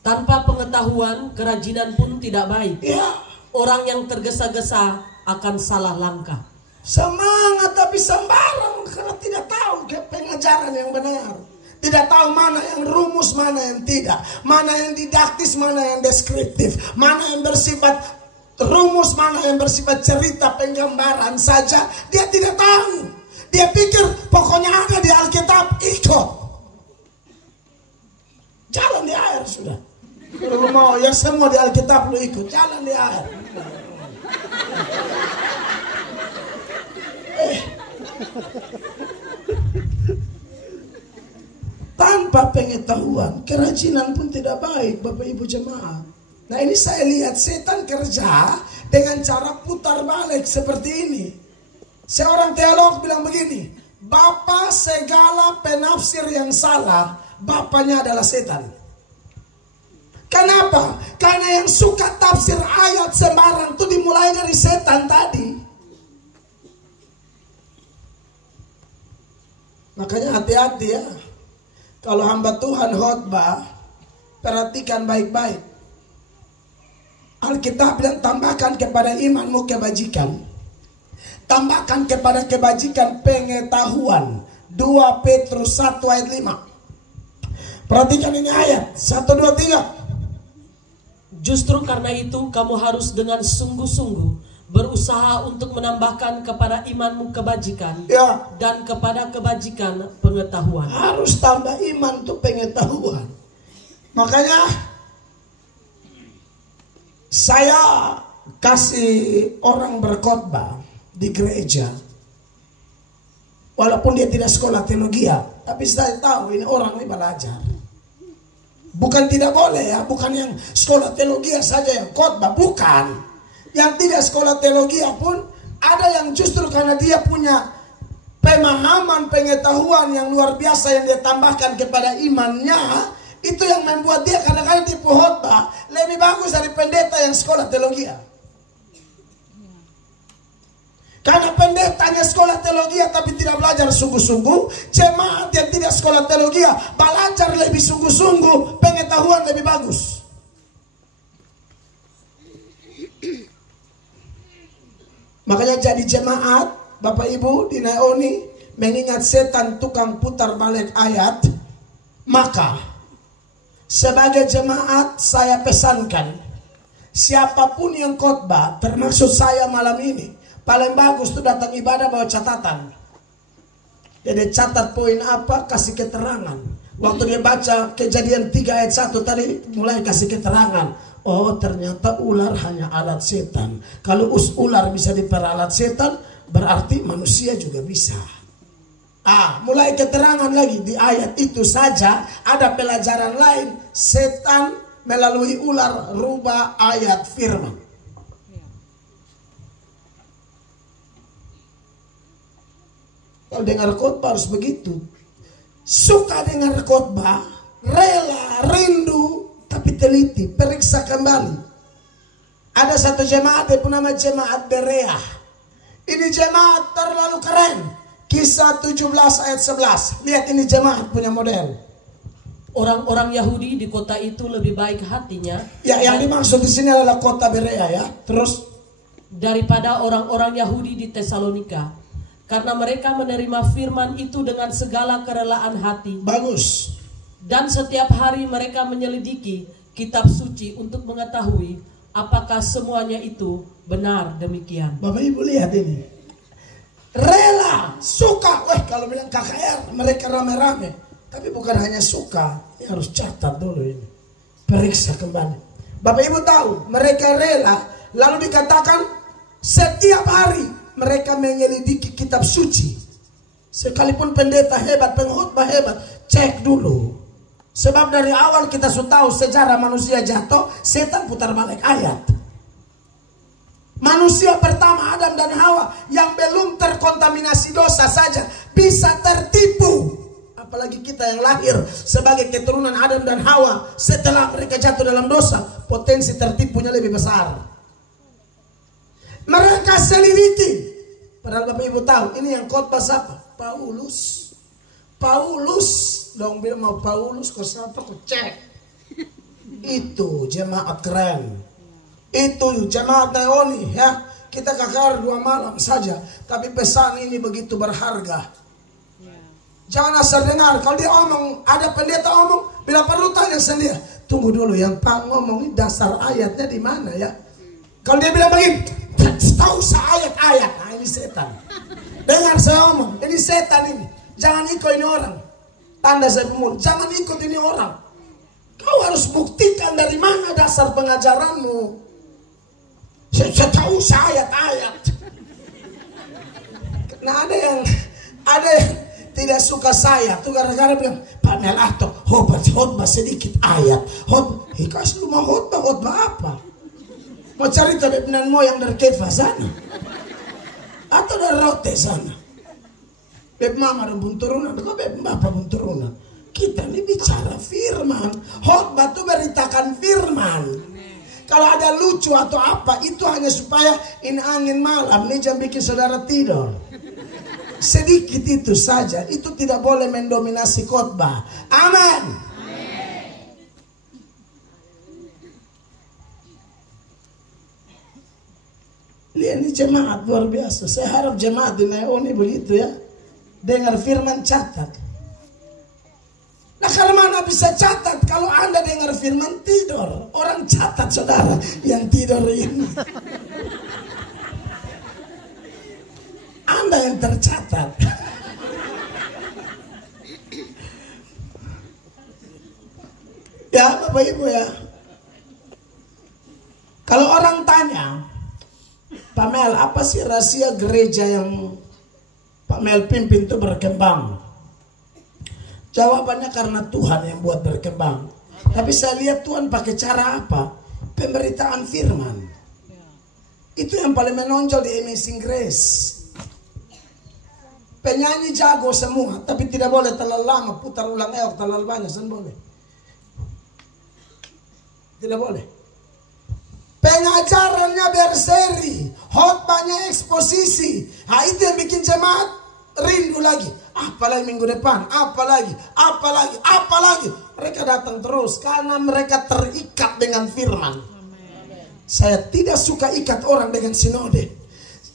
Tanpa pengetahuan kerajinan pun tidak baik. Ya. Orang yang tergesa-gesa akan salah langkah. Semangat tapi sembarang karena tidak tahu pengajaran yang benar. Tidak tahu mana yang rumus, mana yang tidak. Mana yang didaktis, mana yang deskriptif. Mana yang bersifat rumus, mana yang bersifat cerita penggambaran saja. Dia tidak tahu. Dia pikir pokoknya ada di Alkitab, ikut. Jalan di air sudah. Kalau mau ya semua di Alkitab lu ikut. Jalan di air. Tanpa pengetahuan, kerajinan pun tidak baik, Bapak Ibu jemaat. Nah, ini saya lihat setan kerja dengan cara putar balik seperti ini. Seorang teolog bilang begini, bapa segala penafsir yang salah, bapaknya adalah setan. Kenapa? Karena yang suka tafsir ayat sembarang itu dimulai dari setan tadi. Makanya hati-hati ya. Kalau hamba Tuhan khotbah, perhatikan baik-baik. Alkitab bilang tambahkan kepada imanmu kebajikan. Tambahkan kepada kebajikan pengetahuan. 2 Petrus 1 ayat 5. Perhatikan ini ayat 1, 2, 3. Justru karena itu kamu harus dengan sungguh-sungguh berusaha untuk menambahkan kepada imanmu kebajikan, Ya, dan kepada kebajikan pengetahuan. harus tambah iman tuh pengetahuan. Makanya saya kasih orang berkhotbah di gereja, walaupun dia tidak sekolah teologi, tapi saya tahu ini orang ini belajar. Bukan tidak boleh ya, bukan yang sekolah teologi saja yang khotbah, bukan. Yang tidak sekolah teologi pun ada yang justru karena dia punya pemahaman, pengetahuan yang luar biasa yang dia tambahkan kepada imannya, itu yang membuat dia kadang-kadang tipu khotbah lebih bagus dari pendeta yang sekolah teologi. Karena pendetanya sekolah teologi tapi tidak belajar sungguh-sungguh, jemaat yang tidak sekolah teologi belajar lebih sungguh-sungguh, pengetahuan lebih bagus. Makanya jadi jemaat, Bapak Ibu di Naoni, mengingat setan tukang putar balik ayat, maka sebagai jemaat saya pesankan, siapapun yang khotbah, termasuk saya malam ini, paling bagus tuh datang ibadah bawa catatan. Jadi catat poin apa, kasih keterangan. Waktu dia baca Kejadian 3 ayat 1 tadi, mulai kasih keterangan. Oh, ternyata ular hanya alat setan. Kalau ular bisa diperalat setan, berarti manusia juga bisa. Mulai keterangan lagi di ayat itu saja. Ada pelajaran lain. Setan melalui ular rubah ayat firman. Kalau dengar khotbah harus begitu. Suka dengar khotbah, rela, rindu, tapi teliti, periksa kembali. Ada satu jemaat yang nama jemaat Berea. Ini jemaat terlalu keren. Kisah 17 ayat 11. Lihat ini jemaat punya model. Orang-orang Yahudi di kota itu lebih baik hatinya. Ya, yang dimaksud di sini adalah kota Berea ya. Terus daripada orang-orang Yahudi di Tesalonika, karena mereka menerima firman itu dengan segala kerelaan hati. Bagus. Dan setiap hari mereka menyelidiki kitab suci untuk mengetahui apakah semuanya itu benar demikian. Bapak Ibu lihat ini. Rela, suka. Kalau bilang KKR, mereka rame-rame. Tapi bukan hanya suka, ini harus catat dulu ini. Periksa kembali. Bapak Ibu tahu, mereka rela, lalu dikatakan setiap hari mereka menyelidiki kitab suci. Sekalipun pendeta hebat, pengkhotbah hebat, cek dulu. Sebab dari awal kita sudah tahu sejarah manusia jatuh, setan putar balik ayat. Manusia pertama Adam dan Hawa yang belum terkontaminasi dosa saja bisa tertipu. Apalagi kita yang lahir sebagai keturunan Adam dan Hawa setelah mereka jatuh dalam dosa, potensi tertipunya lebih besar. Mereka selidiki. Padahal Bapak Ibu tahu, ini yang khotbah siapa? Paulus dong, bilang mau Paulus kok siapa, kok cek. Itu jemaat keren. Itu jemaat Naoni ya. Kita kakar 2 malam saja, tapi pesan ini begitu berharga. Jangan asal dengar. Kalau dia omong, ada pendeta omong, bila perlu tanya sendiri. Tunggu dulu, yang Pak ngomong ini dasar ayatnya di mana ya? Kalau dia bilang begini, tahu ayat-ayat, nah ini setan. Dengar saya omong, ini setan ini. Jangan ikut ini orang. Tanda saya mulut, jangan ikut ini orang. Kau harus buktikan dari mana dasar pengajaranmu. Saya tahu ayat-ayat. Nah ada yang Ada yang tidak suka saya tuh gara-gara bilang, Pak Mel Ato khotbah sedikit ayat. Kasih lu mau khotbah apa? Mau cari tabenan moyang dari Kefa sana atau dari Rote sana? Beb mama dan bunturunan, kok beb bapak bunturunan. Kita ini bicara firman. Khotbah itu beritakan firman. Kalau ada lucu atau apa, itu hanya supaya ini angin malam nih jangan bikin saudara tidur. Sedikit itu saja. Itu tidak boleh mendominasi khotbah. Amin. Lihat ini jemaat luar biasa. Saya harap jemaat di Naeoni begitu ya. Dengar firman catat. Nah, kalau mana bisa catat kalau Anda dengar firman tidur? Orang catat saudara yang tidur ini. Anda yang tercatat. Ya Bapak Ibu ya. Kalau orang tanya, Pak Mel, apa sih rahasia gereja yang Pak Mel pimpin itu berkembang? Jawabannya karena Tuhan yang buat berkembang. Tapi saya lihat Tuhan pakai cara apa? Pemberitaan firman. Itu yang paling menonjol di Amazing Grace. Penyanyi jago semua, tapi tidak boleh terlalu lama putar ulang terlalu banyak, boleh. Tidak boleh. Pengajarannya berseri, khotbahnya eksposisi. Nah, itu yang bikin jemaat rindu lagi. Apalagi minggu depan, apalagi. Mereka datang terus karena mereka terikat dengan firman. Saya tidak suka ikat orang dengan sinode.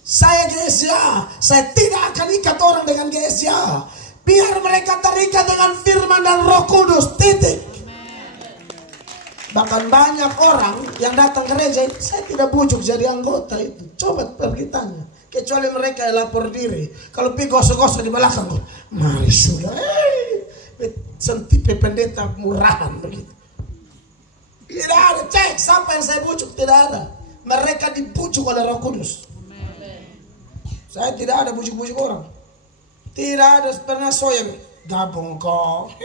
Saya GSA, saya tidak akan ikat orang dengan GSA. Biar mereka terikat dengan firman dan Roh Kudus, titik. Bahkan banyak orang yang datang ke gereja itu saya tidak bujuk jadi anggota itu. Coba pergi tanya. Kecuali mereka yang lapor diri. Kalau pergi gosok-gosok di belakang, mari sudah. Sentipe pendeta murahan begitu. Tidak ada, cek siapa yang saya bujuk, tidak ada. Mereka dibujuk oleh Roh Kudus. Saya tidak ada bujuk-bujuk orang. Tidak ada pernah soya. Gabung kok.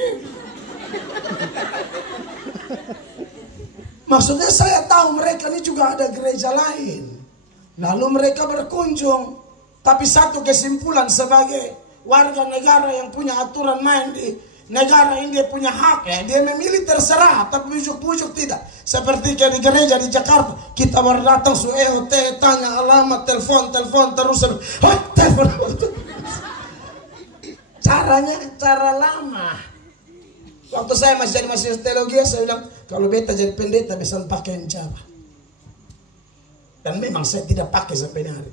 Maksudnya saya tahu mereka ini juga ada gereja lain. Lalu mereka berkunjung. Tapi satu kesimpulan sebagai warga negara yang punya aturan main di negara ini, dia punya hak ya. Dia memilih terserah, tapi bujuk-bujuk tidak. Seperti kayak di gereja di Jakarta, kita baru datang tanya alamat, telepon terus. Telepon. Caranya cara lama. Waktu saya masih jadi mahasiswa teologi, saya bilang kalau beta jadi pendeta bisa pakai yang cara. Dan memang saya tidak pakai sampai hari.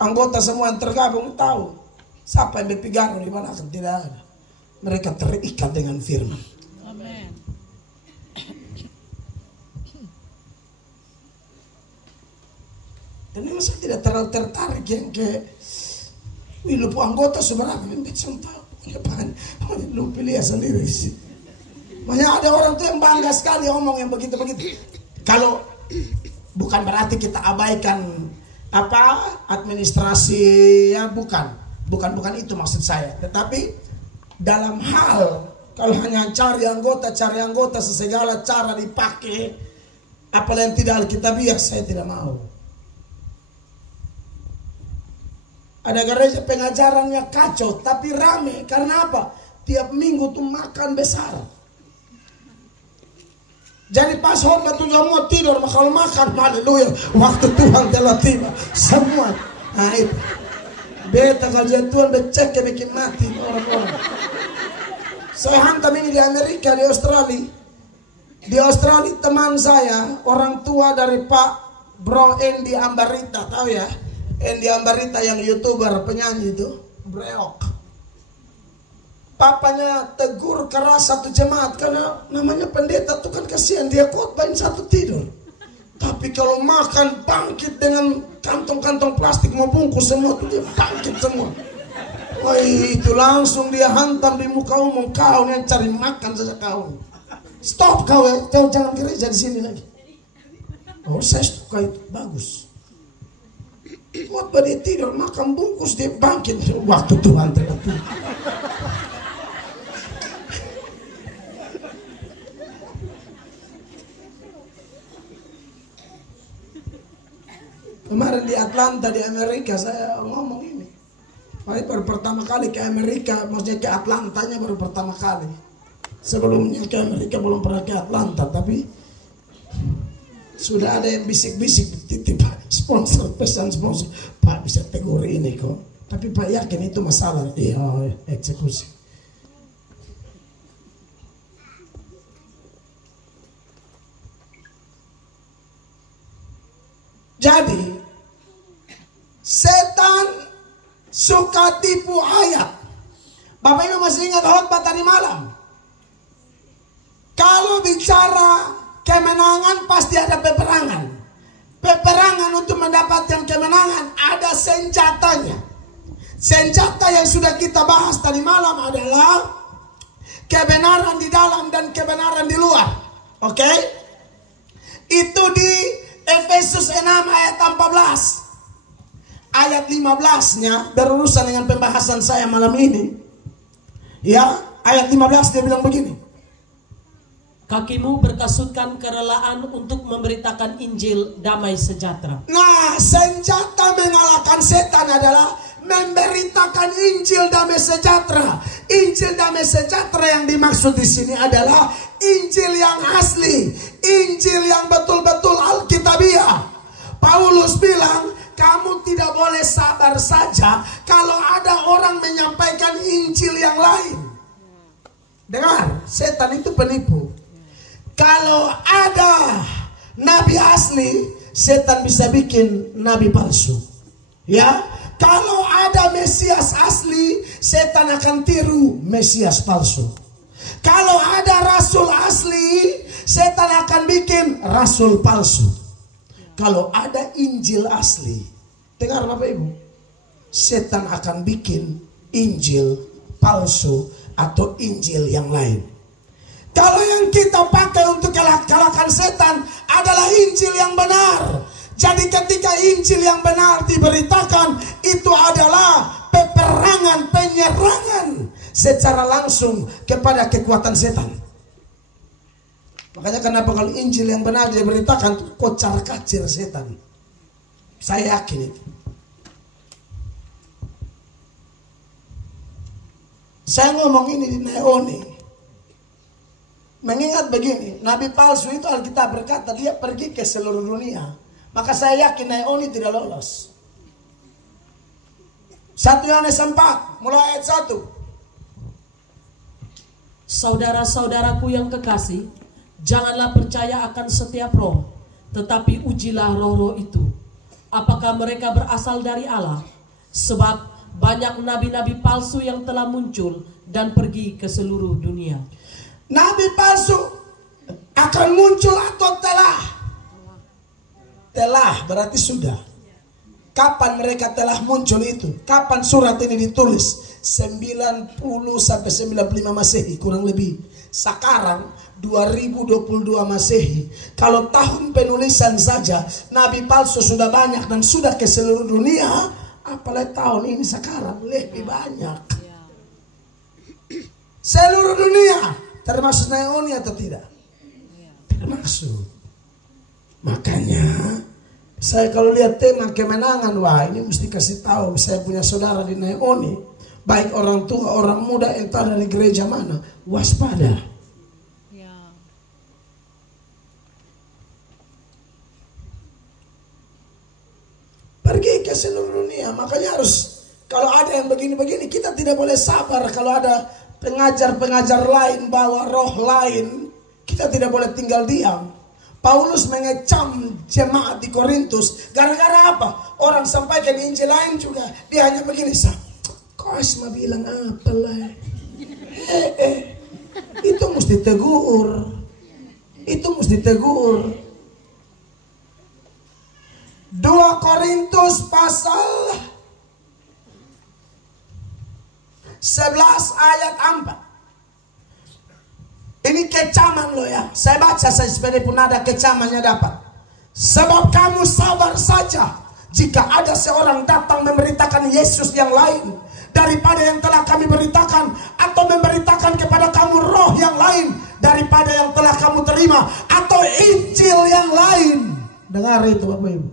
Anggota semua yang tergabung tahu siapa yang berpigar di mana, tidak ada. Mereka terikat dengan firman. Amen. Dan memang saya tidak terlalu tertarik yang ke lupa anggota seberapa, lu pilih ya sendiri sih. Makanya ada orang tuh yang bangga sekali ngomong yang begitu-begitu. Kalau bukan berarti kita abaikan administrasi ya, bukan itu maksud saya. Tetapi dalam hal kalau hanya cari anggota sesegala cara dipakai apa yang tidak alkitabiah, saya tidak mau. Ada gereja pengajarannya kacau tapi rame. Karena apa? Tiap minggu tuh makan besar. Jadi pas khotbah tuh gak mau tidur, kalau makan, haleluya, waktu Tuhan telah tiba. Semua. Nah itu. Beta kalau Tuhan becek ya bikin mati orang-orang. Saya hantam ini di Amerika, di Australia. Di Australia teman saya, orang tua dari Pak Bro Andy Ambarita, tahu ya? Andy Ambarita yang YouTuber penyanyi itu, Breok. Papanya tegur keras satu jemaat karena namanya pendeta tuh kan kasihan, dia khotbahin satu tidur. Tapi kalau makan bangkit dengan kantong-kantong plastik mau bungkus semua tuh dia bangkit semua. Woi, itu langsung dia hantam di muka umum, kau yang cari makan saja kau. Stop kau ya, jangan gereja di sini lagi. Oh saya suka itu, bagus. Waktu dia tidur makan bungkus dia bangkit waktu Tuhan tertentu. Kemarin di Atlanta di Amerika saya ngomong ini. Baru pertama kali ke Amerika, maksudnya ke Atlantanya baru pertama kali. Sebelumnya ke Amerika belum pernah ke Atlanta, tapi sudah ada yang bisik-bisik titip sponsor, pesan sponsor, Pak bisa tegur ini kok. Tapi Pak yakin itu masalah, iya eksekusi. Jadi setan suka tipu ayat. Bapak Ibu masih ingat khotbah tadi malam? Kalau bicara kemenangan pasti ada peperangan. Peperangan untuk mendapatkan kemenangan ada senjatanya. Senjata yang sudah kita bahas tadi malam adalah kebenaran di dalam dan kebenaran di luar. Oke? Itu di Efesus 6 ayat 14. Ayat 15-nya berurusan dengan pembahasan saya malam ini. Ya, ayat 15 dia bilang begini. Kakimu berkasutkan kerelaan untuk memberitakan Injil damai sejahtera. Nah, senjata mengalahkan setan adalah memberitakan Injil damai sejahtera. Injil damai sejahtera yang dimaksud di sini adalah Injil yang asli, Injil yang betul-betul Alkitabiah. Paulus bilang, kamu tidak boleh sabar saja kalau ada orang menyampaikan Injil yang lain. Dengar, setan itu penipu. Kalau ada nabi asli, setan bisa bikin nabi palsu. Ya, kalau ada Mesias asli, setan akan tiru Mesias palsu. Kalau ada rasul asli, setan akan bikin rasul palsu. Kalau ada Injil asli, dengar Bapak Ibu, setan akan bikin Injil palsu atau Injil yang lain. Kalau yang kita pakai untuk kalahkan setan adalah Injil yang benar. Jadi ketika Injil yang benar diberitakan, itu adalah peperangan, penyerangan secara langsung kepada kekuatan setan. Makanya kenapa kalau Injil yang benar diberitakan, kocar-kacir setan. Saya yakin itu. Saya ngomong ini di Naeoni. Mengingat begini, nabi palsu itu Alkitab berkata dia pergi ke seluruh dunia. Maka saya yakin Naeoni tidak lolos. 1 Yohanes 4 mulai ayat 1. Saudara-saudaraku yang kekasih, janganlah percaya akan setiap roh, tetapi ujilah roh-roh itu, apakah mereka berasal dari Allah. Sebab banyak nabi-nabi palsu yang telah muncul dan pergi ke seluruh dunia. Nabi palsu akan muncul atau telah? Telah berarti sudah. Kapan mereka telah muncul itu? Kapan surat ini ditulis? 90 sampai 95 Masehi kurang lebih. Sekarang 2022 Masehi. Kalau tahun penulisan saja nabi palsu sudah banyak dan sudah ke seluruh dunia, apalagi tahun ini sekarang lebih banyak. Seluruh dunia. Termasuk Naeoni atau tidak? Termasuk. Makanya saya kalau lihat tema kemenangan, wah ini mesti kasih tahu. Saya punya saudara di Naeoni, baik orang tua, orang muda, entah dari gereja mana, waspada. Pergi ke seluruh dunia. Makanya harus, kalau ada yang begini-begini, kita tidak boleh sabar. Kalau ada pengajar-pengajar lain bawa roh lain, kita tidak boleh tinggal diam. Paulus mengecam jemaat di Korintus gara-gara apa? Orang sampaikan Injil lain juga, dia hanya begini, kau asma bilang apalah. Itu mesti tegur. Itu mesti tegur. 2 Korintus pasal 11 ayat 4. Ini kecaman loh ya. Saya baca, saya sepeda pun ada kecamannya dapat. Sebab kamu sabar saja jika ada seorang datang memberitakan Yesus yang lain daripada yang telah kami beritakan, atau memberitakan kepada kamu roh yang lain daripada yang telah kamu terima, atau Injil yang lain, dengar itu Bapak Ibu,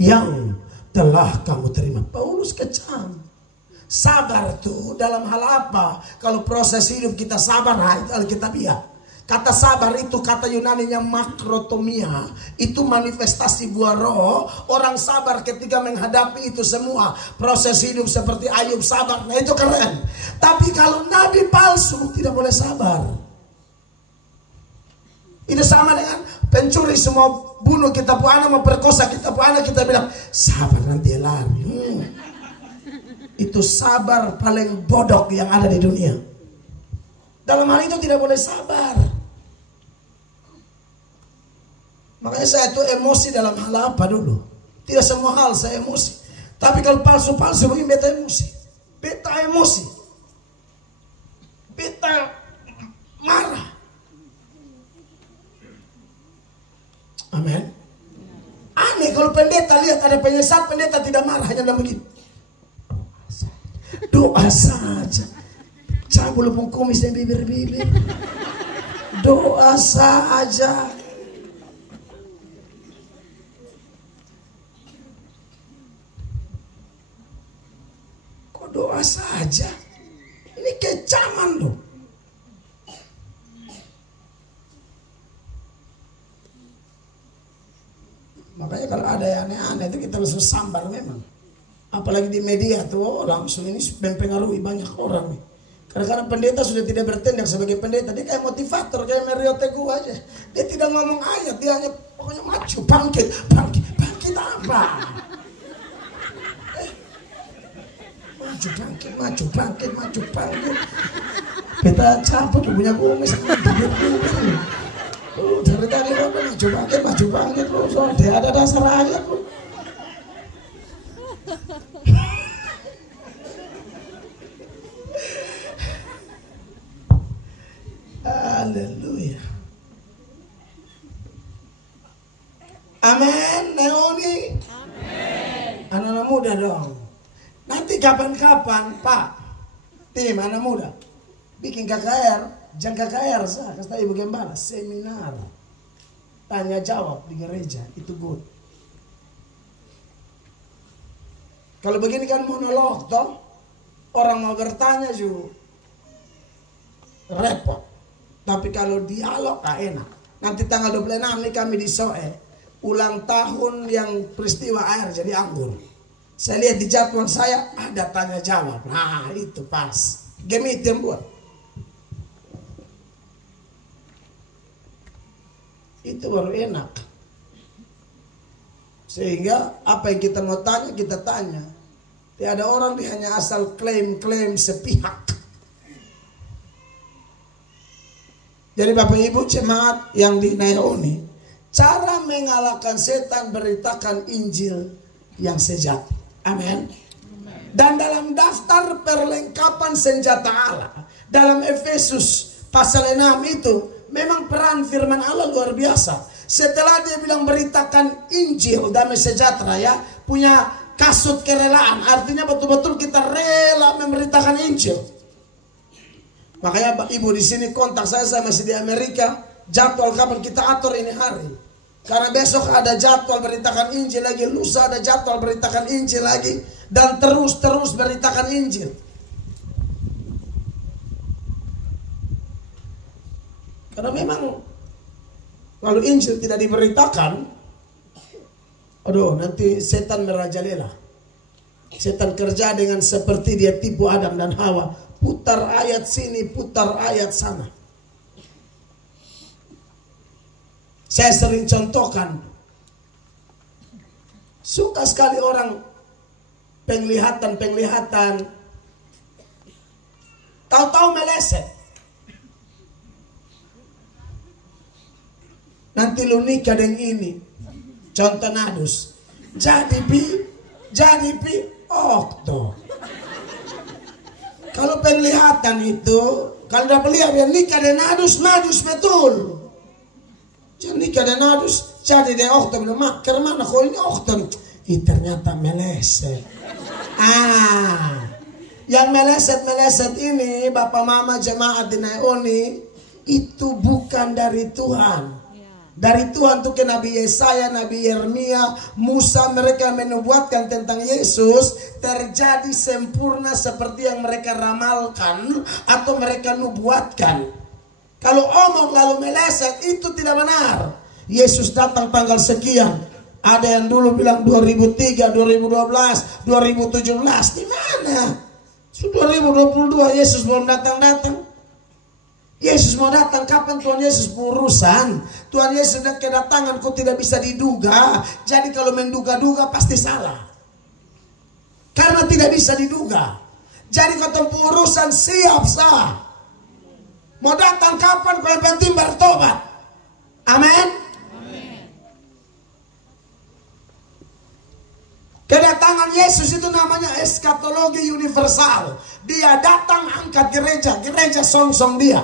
yang telah kamu terima. Paulus kecam. Sabar tuh dalam hal apa? Kalau proses hidup kita sabar, itu Alkitabiah. Kata sabar itu kata Yunaninya makrotomia. Itu manifestasi buah roh. Orang sabar ketika menghadapi itu semua. Proses hidup seperti Ayub sabar. Nah itu keren. Tapi kalau nabi palsu tidak boleh sabar. Itu sama dengan pencuri semua bunuh kita pu anak, mau perkosa kita pu anak, kita bilang sabar nanti lari. Itu sabar paling bodoh yang ada di dunia. Dalam hal itu tidak boleh sabar. Makanya saya itu emosi dalam hal apa dulu. Tidak semua hal saya emosi. Tapi kalau palsu-palsu begini beta emosi. Beta emosi. Beta marah. Amin. Aneh kalau pendeta lihat ada penyesat, pendeta tidak marah, hanya dalam begini. Doa saja. Cabul pun kumis dan bibir-bibir. Doa saja. Kok doa saja? Ini kecaman loh. Makanya kalau ada yang aneh-aneh itu kita langsung sambar memang. Apalagi di media tuh langsung ini mempengaruhi banyak orang nih. Karena pendeta sudah tidak bertindak sebagai pendeta, dia kayak motivator, kayak Mario Teguh aja. Dia tidak ngomong ayat, dia hanya pokoknya maju, bangkit, bangkit, bangkit apa? Maju, bangkit, maju, bangkit, maju, bangkit. Beta cabut punya kumis, dari tadi kok maju bangkit, dia ada dasar ayat. Haleluya. Amin. Naoni. Amin. Anak-anak muda dong. Nanti kapan-kapan Pak tim anak muda bikin KKR, jangan KKR sah, kasih Ibu Gembala seminar tanya jawab di gereja, itu good. Kalau begini kan monolog toh, orang mau bertanya juga repot. Tapi kalau dialog enak. Nanti tanggal 26 nih kami di Soe, ulang tahun yang peristiwa air jadi anggur. Saya lihat di jadwal saya ada tanya jawab. Nah itu pas. Game itu yang buat. Itu baru enak. Sehingga apa yang kita mau tanya, kita tanya. Tidak ada orang hanya asal klaim-klaim sepihak. Jadi Bapak Ibu jemaat yang di Naoni, cara mengalahkan setan beritakan Injil yang sejati. Amin. Dan dalam daftar perlengkapan senjata Allah, dalam Efesus pasal 6 itu memang peran firman Allah luar biasa. Setelah dia bilang beritakan Injil damai sejahtera ya, punya kasut kerelaan, artinya betul-betul kita rela memberitakan Injil. Makanya Pak Ibu di sini kontak saya masih di Amerika, jadwal kapan kita atur ini hari. Karena besok ada jadwal beritakan Injil lagi, lusa ada jadwal beritakan Injil lagi, dan terus beritakan Injil. Karena memang kalau Injil tidak diberitakan, aduh nanti setan merajalela. Setan kerja dengan seperti dia tipu Adam dan Hawa. Putar ayat sini, putar ayat sana. Saya sering contohkan. Suka sekali orang penglihatan. Tahu-tahu meleset. Nanti lu nikah dengan ini. Contoh nadus. Jadi pi okto. Kalau penglihatan itu, kalau udah melihat dia nikah dan nadus betul. Jangan nikah dan nadus, jadi dia okto bilang mak, kemana kau ini okto? Ternyata meleset. Yang meleset-meleset ini Bapak Mama jemaat di Naeoni itu bukan dari Tuhan. Dari Tuhan tuh ke Nabi Yesaya, Nabi Yeremia, Musa, mereka menubuatkan tentang Yesus terjadi sempurna seperti yang mereka ramalkan atau mereka nubuatkan. Kalau omong lalu meleset itu tidak benar. Yesus datang tanggal sekian. Ada yang dulu bilang 2003, 2012, 2017. Di mana? Sudah 2022 Yesus belum datang-datang. Yesus mau datang kapan Tuhan Yesus berurusan. Tuhan Yesus kedatangan kok tidak bisa diduga. Jadi kalau menduga-duga pasti salah. Karena tidak bisa diduga. Jadi kalau berurusan siap sah. Mau datang kapan kalau penting bertobat. Amin. Kedatangan Yesus itu namanya eskatologi universal. Dia datang angkat gereja. Gereja song-song dia.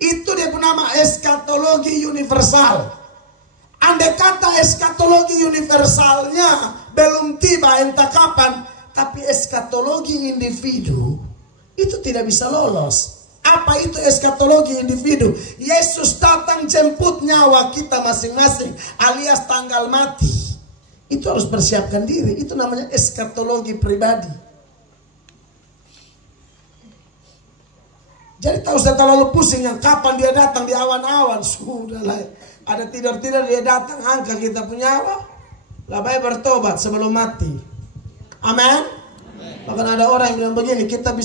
Itu dia nama eskatologi universal. Andai kata eskatologi universalnya belum tiba entah kapan, tapi eskatologi individu itu tidak bisa lolos. Apa itu eskatologi individu? Yesus datang jemput nyawa kita masing-masing alias tanggal mati. Itu harus persiapkan diri. Itu namanya eskatologi pribadi. Jadi tak usah terlalu pusing yang kapan dia datang di awan-awan. Sudahlah. Ada tidur-tidur dia datang angkat kita punya nyawa. Lebih bertobat sebelum mati. Amin. Bahkan ada orang yang bilang begini, kita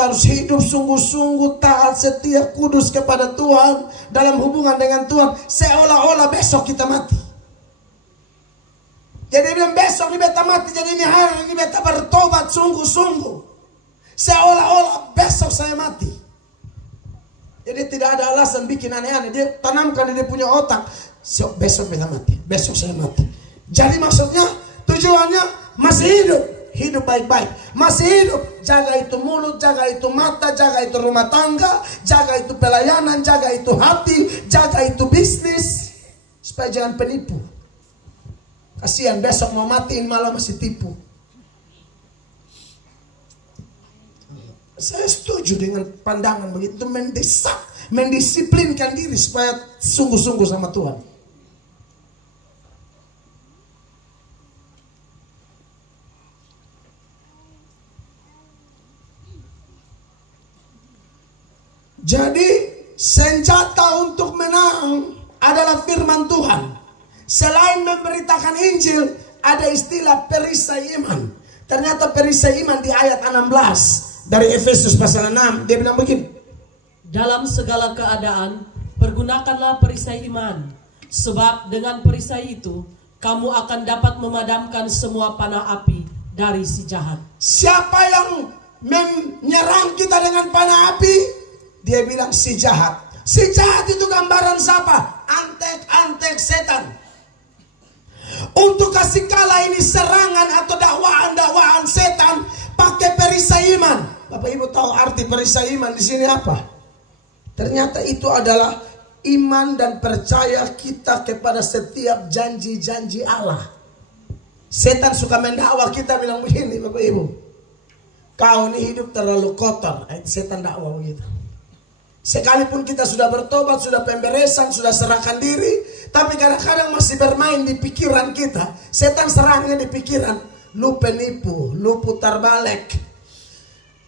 harus hidup sungguh-sungguh taat, setia, kudus kepada Tuhan dalam hubungan dengan Tuhan seolah-olah besok kita mati. Jadi bilang besok ini beta mati, jadi ini hari ini beta bertobat sungguh-sungguh seolah-olah besok saya mati. Jadi tidak ada alasan bikin aneh-aneh. Dia tanamkan dia punya otak. Besok beta mati, besok saya mati. Jadi maksudnya tujuannya masih hidup. Hidup baik-baik. Masih hidup. Jaga itu mulut, jaga itu mata, jaga itu rumah tangga, jaga itu pelayanan, jaga itu hati, jaga itu bisnis. Supaya jangan penipu. Kasihan besok mau matiin malah masih tipu. Saya setuju dengan pandangan begitu. Mendesak, mendisiplinkan diri supaya sungguh-sungguh sama Tuhan. Jadi senjata untuk menang adalah firman Tuhan. Selain memberitakan Injil, ada istilah perisai iman. Ternyata perisai iman di ayat 16 dari Efesus pasal 6, dia bilang begini. Dalam segala keadaan, pergunakanlah perisai iman. Sebab dengan perisai itu, kamu akan dapat memadamkan semua panah api dari si jahat. Siapa yang menyerang kita dengan panah api? Dia bilang si jahat. Si jahat itu gambaran siapa? Antek-antek setan. Untuk kasih kalah ini serangan atau dakwaan-dakwaan setan, pakai perisai iman. Bapak Ibu tahu arti perisai iman di sini apa? Ternyata itu adalah iman dan percaya kita kepada setiap janji-janji Allah. Setan suka mendakwa kita bilang begini, Bapak Ibu. Kau ini hidup terlalu kotor. Setan dakwa begitu. Sekalipun kita sudah bertobat, sudah pemberesan, sudah serahkan diri, tapi kadang-kadang masih bermain di pikiran kita. Setan serangnya di pikiran. Lu penipu, lu putar balik.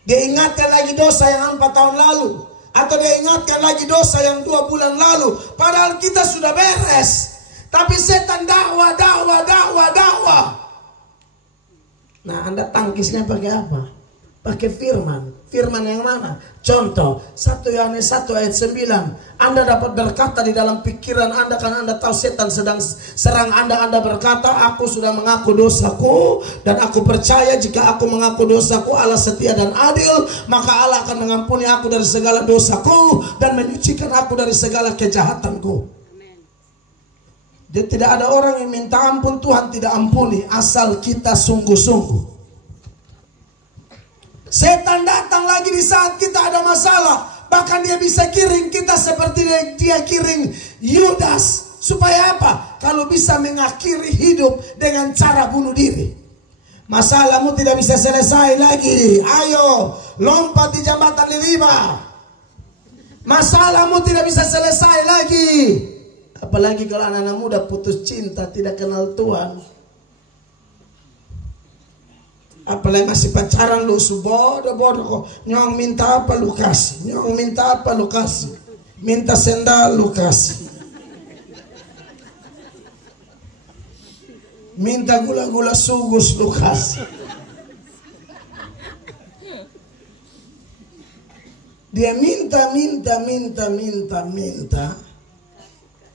Dia ingatkan lagi dosa yang 4 tahun lalu. Atau dia ingatkan lagi dosa yang 2 bulan lalu. Padahal kita sudah beres. Tapi setan dakwa. Nah, Anda tangkisnya pakai apa? Pakai firman. Firman yang mana? Contoh 1 Yohanes 1 ayat 9. Anda dapat berkata di dalam pikiran Anda, karena Anda tahu setan sedang serang Anda. Anda berkata, aku sudah mengaku dosaku, dan aku percaya jika aku mengaku dosaku, Allah setia dan adil, maka Allah akan mengampuni aku dari segala dosaku dan menyucikan aku dari segala kejahatanku. Jadi tidak ada orang yang minta ampun Tuhan tidak ampuni, asal kita sungguh-sungguh. Setan datang lagi di saat kita ada masalah. Bahkan dia bisa kiring kita seperti dia kiring Yudas Supaya apa? Kalau bisa mengakhiri hidup dengan cara bunuh diri. Masalahmu tidak bisa selesai lagi. Ayo, lompat di jambatan lima. Masalahmu tidak bisa selesai lagi. Apalagi kalau anak-anak muda putus cinta, tidak kenal Tuhan. Apalagi masih pacaran lu, bodoh kok. Nyong minta apa lu kasih, nyong minta apa lu kasih, minta sendal lu kasih, minta gula-gula sugus lu kasih. Dia minta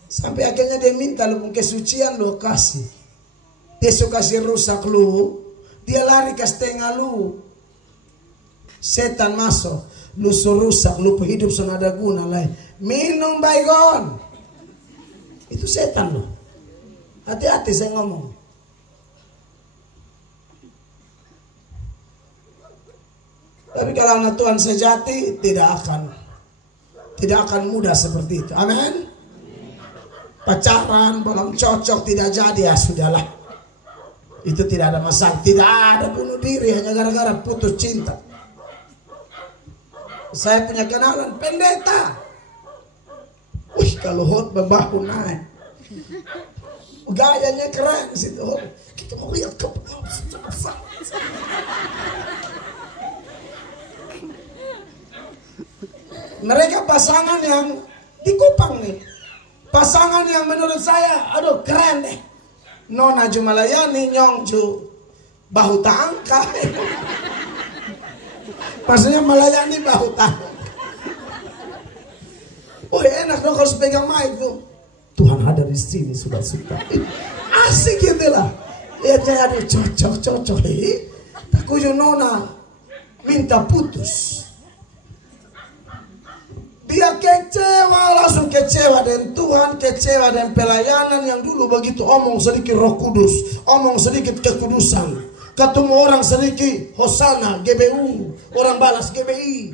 sampai akhirnya dia minta lu kesucian lu kasih. Dia suka kasih rusak lu, dia lari ke setengah lu. Setan masuk, lu rusak, lu hidup senada guna lain. Minum baygon. Itu setan lu. Hati-hati saya ngomong. Tapi kalau anak Tuhan sejati tidak akan mudah seperti itu. Amin. Pacaran belum cocok, tidak jadi, ya sudahlah. Itu tidak ada masalah. Tidak ada bunuh diri hanya gara-gara putus cinta. Saya punya kenalan pendeta. Wih, kalau khotbah bahu naik, gayanya keren situ. Kita mau lihat ke bawah. Mereka pasangan yang di Kupang nih. Pasangan yang menurut saya, aduh keren deh. Nona Jumalayani, Nyongju bahu tangka. Maksudnya melayani bahu tangka. Oh enak dong kalau pegang mic tuh. Tuhan ada di sini sudah suka. Asik gitu lah. Lihatnya ada cocok. Takutnya Nona minta putus. Dia kecewa, langsung kecewa dengan Tuhan, kecewa dengan pelayanan yang dulu begitu omong sedikit Roh Kudus, omong sedikit kekudusan. Ketemu orang sedikit Hosana, GBU, orang balas GBI.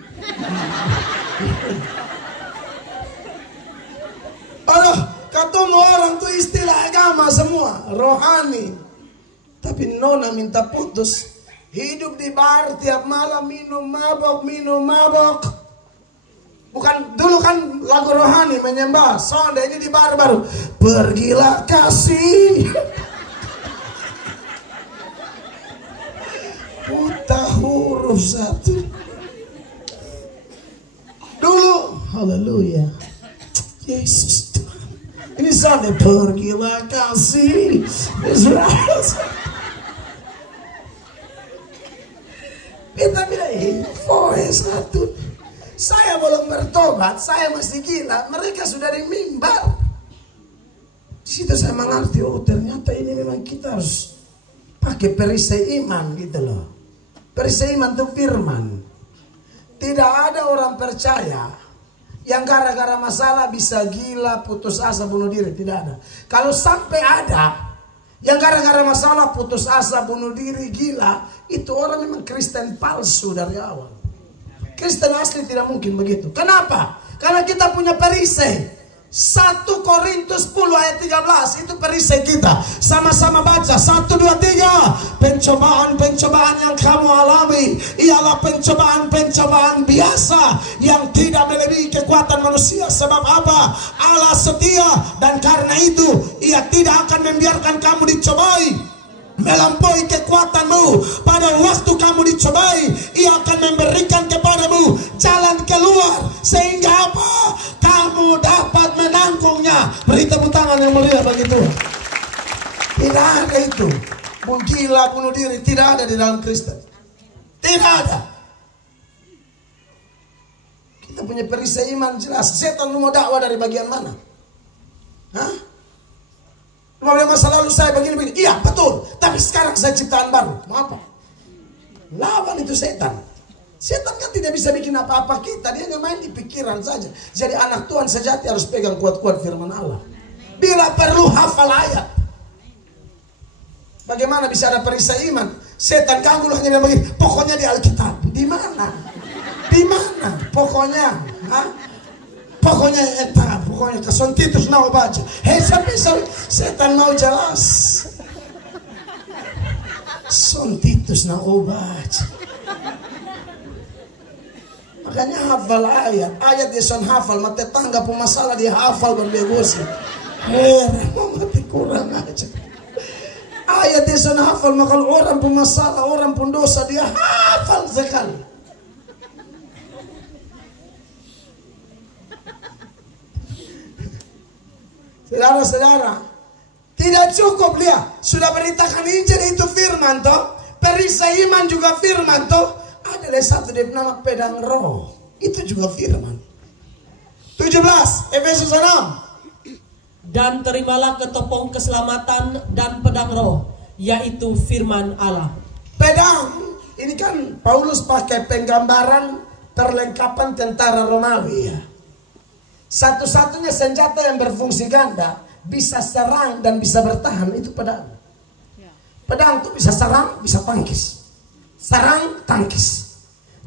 Aduh, ketemu orang tuh istilah agama semua, rohani. Tapi Nona minta putus, hidup di bar tiap malam minum mabok. Bukan dulu kan lagu rohani menyembah, sonda ini di bar baru. Pergilah kasih. Buta huruf satu. Dulu, haleluya. Yesus Tuhan. Ini sonda pergilah kasih. Kita bilang info satu. Saya belum bertobat, saya masih gila. Mereka sudah di mimbar. Di situ saya mengerti, oh ternyata ini memang kita harus pakai perisai iman gitu loh. Perisai iman itu firman. Tidak ada orang percaya yang gara-gara masalah bisa gila, putus asa, bunuh diri. Tidak ada. Kalau sampai ada yang gara-gara masalah putus asa, bunuh diri, gila, itu orang memang Kristen palsu dari awal. Kristen asli tidak mungkin begitu. Kenapa? Karena kita punya perisai. 1 Korintus 10 ayat 13 itu perisai kita. Sama-sama baca 1, 2, 3. Pencobaan-pencobaan yang kamu alami ialah pencobaan-pencobaan biasa yang tidak melebihi kekuatan manusia. Sebab apa? Allah setia, dan karena itu Ia tidak akan membiarkan kamu dicobai melampaui kekuatanmu. Pada waktu kamu dicobai, Ia akan memberikan kepadamu jalan keluar, sehingga apa? Kamu dapat menanggungnya. Beri tepuk tangan yang mulia bagi Tuhan. Tidak ada itu gila, bunuh diri, tidak ada di dalam Kristen. Tidak ada. Kita punya perisai iman jelas. Setan mau dakwah dari bagian mana? Hah? Mau bilang masa lalu saya begini-begini. Iya betul. Tapi sekarang saya ciptaan baru. Mau apa? Lawan itu setan. Setan kan tidak bisa bikin apa-apa kita. Dia hanya main di pikiran saja. Jadi anak Tuhan sejati harus pegang kuat-kuat firman Allah. Bila perlu hafal ayat. Bagaimana bisa ada perisai iman? Setan ganggu hanya bilang begini. Pokoknya di Alkitab. Di mana? Di mana? Pokoknya. Hah? Pokoknya entah. pokoknya keson Titus mau baca. Sampai setan mau jelas. Son Titus mau baca. Makanya hafal ayat. Ayat dia son hafal. Mata tangga pemasalah dia hafal berdegosi. Mau mati kurang aja. Ayat dia son hafal. Maka orang pemasalah, orang pendosa dia hafal sekali. Saudara-saudara, tidak cukup dia sudah beritakan Injil itu firman toh, perisai iman juga firman toh, ada satu dia nama pedang roh, itu juga firman. 17 Efesus 6. Dan terimalah ketopong keselamatan dan pedang roh, yaitu firman Allah. Pedang ini kan Paulus pakai penggambaran perlengkapan tentara Romawi ya. Satu-satunya senjata yang berfungsi ganda, bisa serang dan bisa bertahan, itu pedang. Pedang itu bisa serang, bisa tangkis. Serang, tangkis.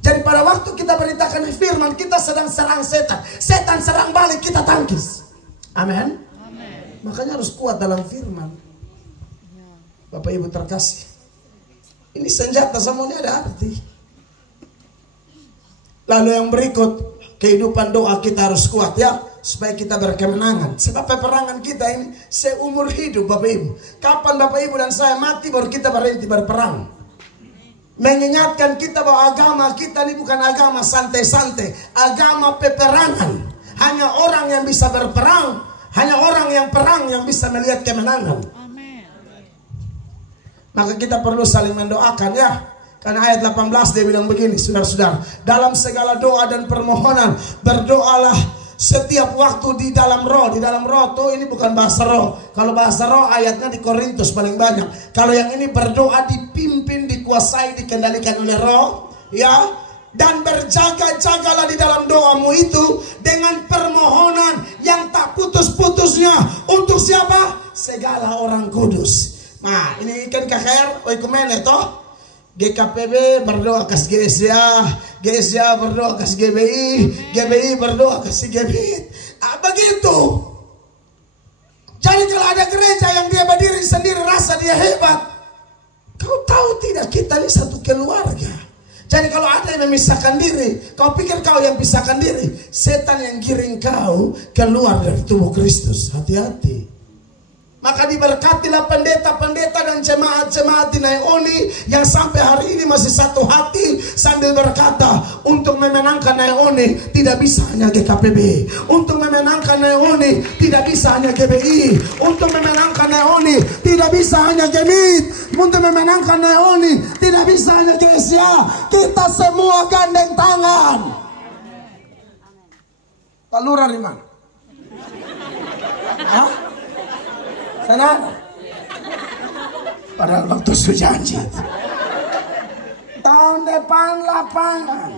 Jadi pada waktu kita beritakan firman, kita sedang serang setan. Setan serang balik, kita tangkis. Amin. Makanya harus kuat dalam firman. Bapak Ibu terkasih, ini senjata semuanya ada arti. Lalu yang berikut, kehidupan doa kita harus kuat ya, supaya kita berkemenangan. Sebab peperangan kita ini seumur hidup Bapak Ibu. Kapan Bapak Ibu dan saya mati baru kita berhenti berperang. Mengingatkan kita bahwa agama kita ini bukan agama santai-santai, agama peperangan. Hanya orang yang bisa berperang, hanya orang yang perang yang bisa melihat kemenangan. Amen. Maka kita perlu saling mendoakan ya. Karena ayat 18 dia bilang begini, saudara-saudara, dalam segala doa dan permohonan berdoalah setiap waktu di dalam roh. Di dalam roh tuh ini bukan bahasa roh. Kalau bahasa roh ayatnya di Korintus paling banyak. Kalau yang ini berdoa dipimpin, dikuasai, dikendalikan oleh roh, ya. Dan berjaga-jagalah di dalam doamu itu dengan permohonan yang tak putus-putusnya. Untuk siapa? Segala orang kudus. Nah, ini kan KKR oikumene toh. GKPB berdoa kasih GSA, GSA berdoa kasih GBI, GBI berdoa kasih GBI. Begitu. Jadi kalau ada gereja yang dia berdiri sendiri rasa dia hebat, kau tahu tidak kita ini satu keluarga. Jadi kalau ada yang memisahkan diri, kau pikir kau yang pisahkan diri, setan yang giring kau keluar dari tubuh Kristus. Hati-hati. Maka diberkatilah pendeta-pendeta dan jemaat-jemaat di Naeoni yang sampai hari ini masih satu hati sambil berkata, untuk memenangkan Naeoni tidak bisa hanya GKPB, untuk memenangkan Naeoni tidak bisa hanya GBI, untuk memenangkan Naeoni tidak bisa hanya Gemit, untuk memenangkan Naeoni tidak bisa hanya Geresia. Kita semua gandeng tangan. Pak Lurah di mana? Hah? Sana? Padahal waktu sujanji. Tahun depan lapangan.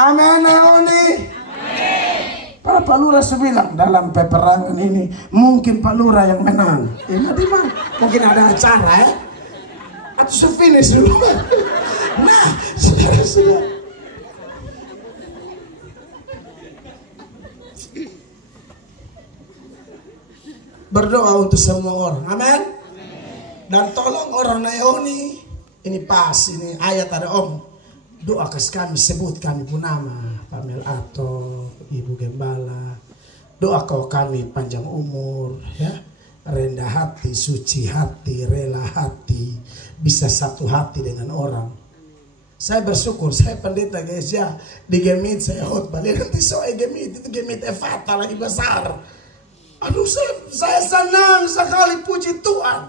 Amin Naeoni. Pak Lurah bilang dalam peperangan ini mungkin Pak Lurah yang menang. Di mana? Mungkin ada acara ya. Atau finish dulu. Nah, saudara-saudara. Berdoa untuk semua orang, amin. Dan tolong orang Naeoni, ini pas, ini ayat ada om. Doa kasih kami, sebut kami pun nama, Pamel Ato, Ibu Gembala. Doa kau kami panjang umur, ya, rendah hati, suci hati, rela hati, bisa satu hati dengan orang. Saya bersyukur, saya pendeta guys ya, di Gemit saya khotbah. Nanti soal Gemit itu Gemit Efata lagi besar. Aduh, saya senang sekali, puji Tuhan.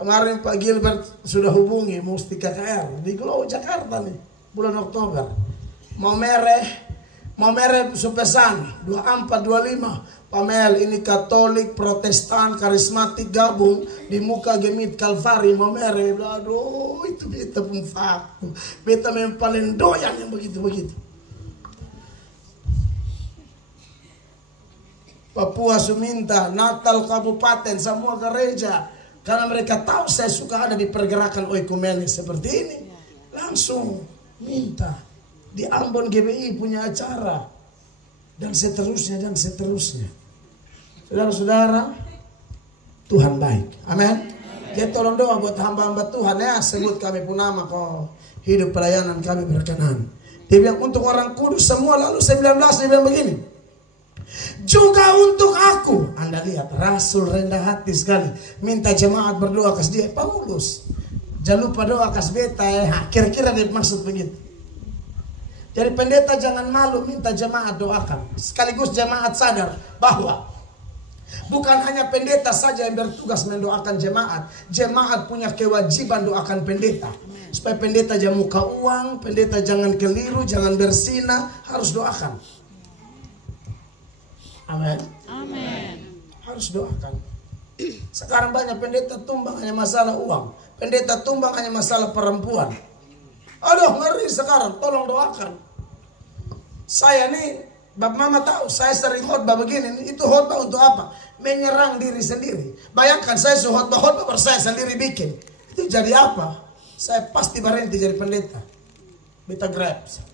Kemarin Pak Gilbert sudah hubungi Musti KKR di Glow Jakarta nih, bulan Oktober. Mau mereh supesan 24-25. Pamel ini Katolik, Protestan, Karismatik gabung di muka Gemit Kalvari mau mereh. Aduh, itu beta pun fakta. Beta memang paling doyan yang begitu-begitu. Papua Suminta, Natal Kabupaten, semua gereja. Karena mereka tahu saya suka ada di pergerakan oikumene seperti ini. Langsung minta. Di Ambon GBI punya acara. dan seterusnya dan seterusnya. Saudara-saudara, Tuhan baik. Amin. Jadi tolong doa buat hamba-hamba Tuhan ya, sebut kami pun nama kau hidup pelayanan kami berkenan. Dia bilang untuk orang kudus semua, lalu 19 dia bilang begini. Juga untuk aku. Anda lihat Rasul rendah hati sekali, minta jemaat berdoa kas dia. Paulus jangan lupa doa kas beta ya. Kira-kira dia maksud begitu. Jadi pendeta jangan malu minta jemaat doakan. Sekaligus jemaat sadar bahwa bukan hanya pendeta saja yang bertugas mendoakan jemaat. Jemaat punya kewajiban doakan pendeta. Supaya pendeta jangan muka uang, pendeta jangan keliru, jangan bersinah, harus doakan. Amin. Amin. Harus doakan. Sekarang banyak pendeta tumbang hanya masalah uang. Pendeta tumbang hanya masalah perempuan. Aduh, ngeri sekarang. Tolong doakan. Saya nih, Bapak Mama tahu, saya sering khotbah begini. Itu khotbah untuk apa? Menyerang diri sendiri. Bayangkan saya khotbah baru saya sendiri bikin. Itu jadi apa? Saya pasti berhenti jadi pendeta. Beta grabs.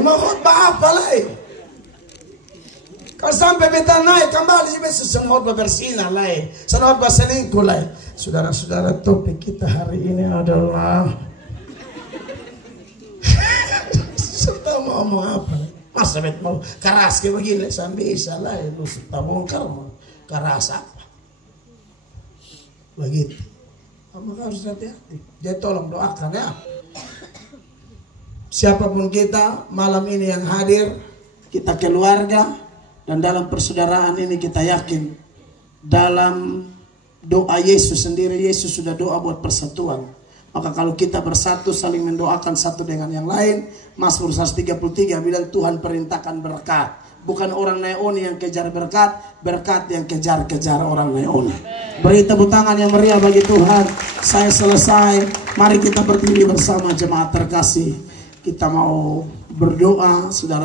Mau khotbah apa lagi? Kalau sampai beta naik kembali, besok khotbah bersinah lagi, khotbah selingkuh lagi. Saudara-saudara, topik kita hari ini adalah serta mau ngomong apa? Masa bet mau keras kayak begini, sampai bisa lah, lu serta bongkar mau keras apa? Begitu. Kamu harus hati-hati. Jadi tolong doakan ya. Siapapun kita malam ini yang hadir, kita keluarga, dan dalam persaudaraan ini kita yakin dalam doa Yesus sendiri, Yesus sudah doa buat persatuan. Maka kalau kita bersatu saling mendoakan satu dengan yang lain, Mazmur 133 bilang Tuhan perintahkan berkat. Bukan orang Naeoni yang kejar berkat, berkat yang kejar-kejar orang Naeoni. Beri tepuk tangan yang meriah bagi Tuhan. Saya selesai. Mari kita berdiri bersama jemaat terkasih. Kita mau berdoa, saudara.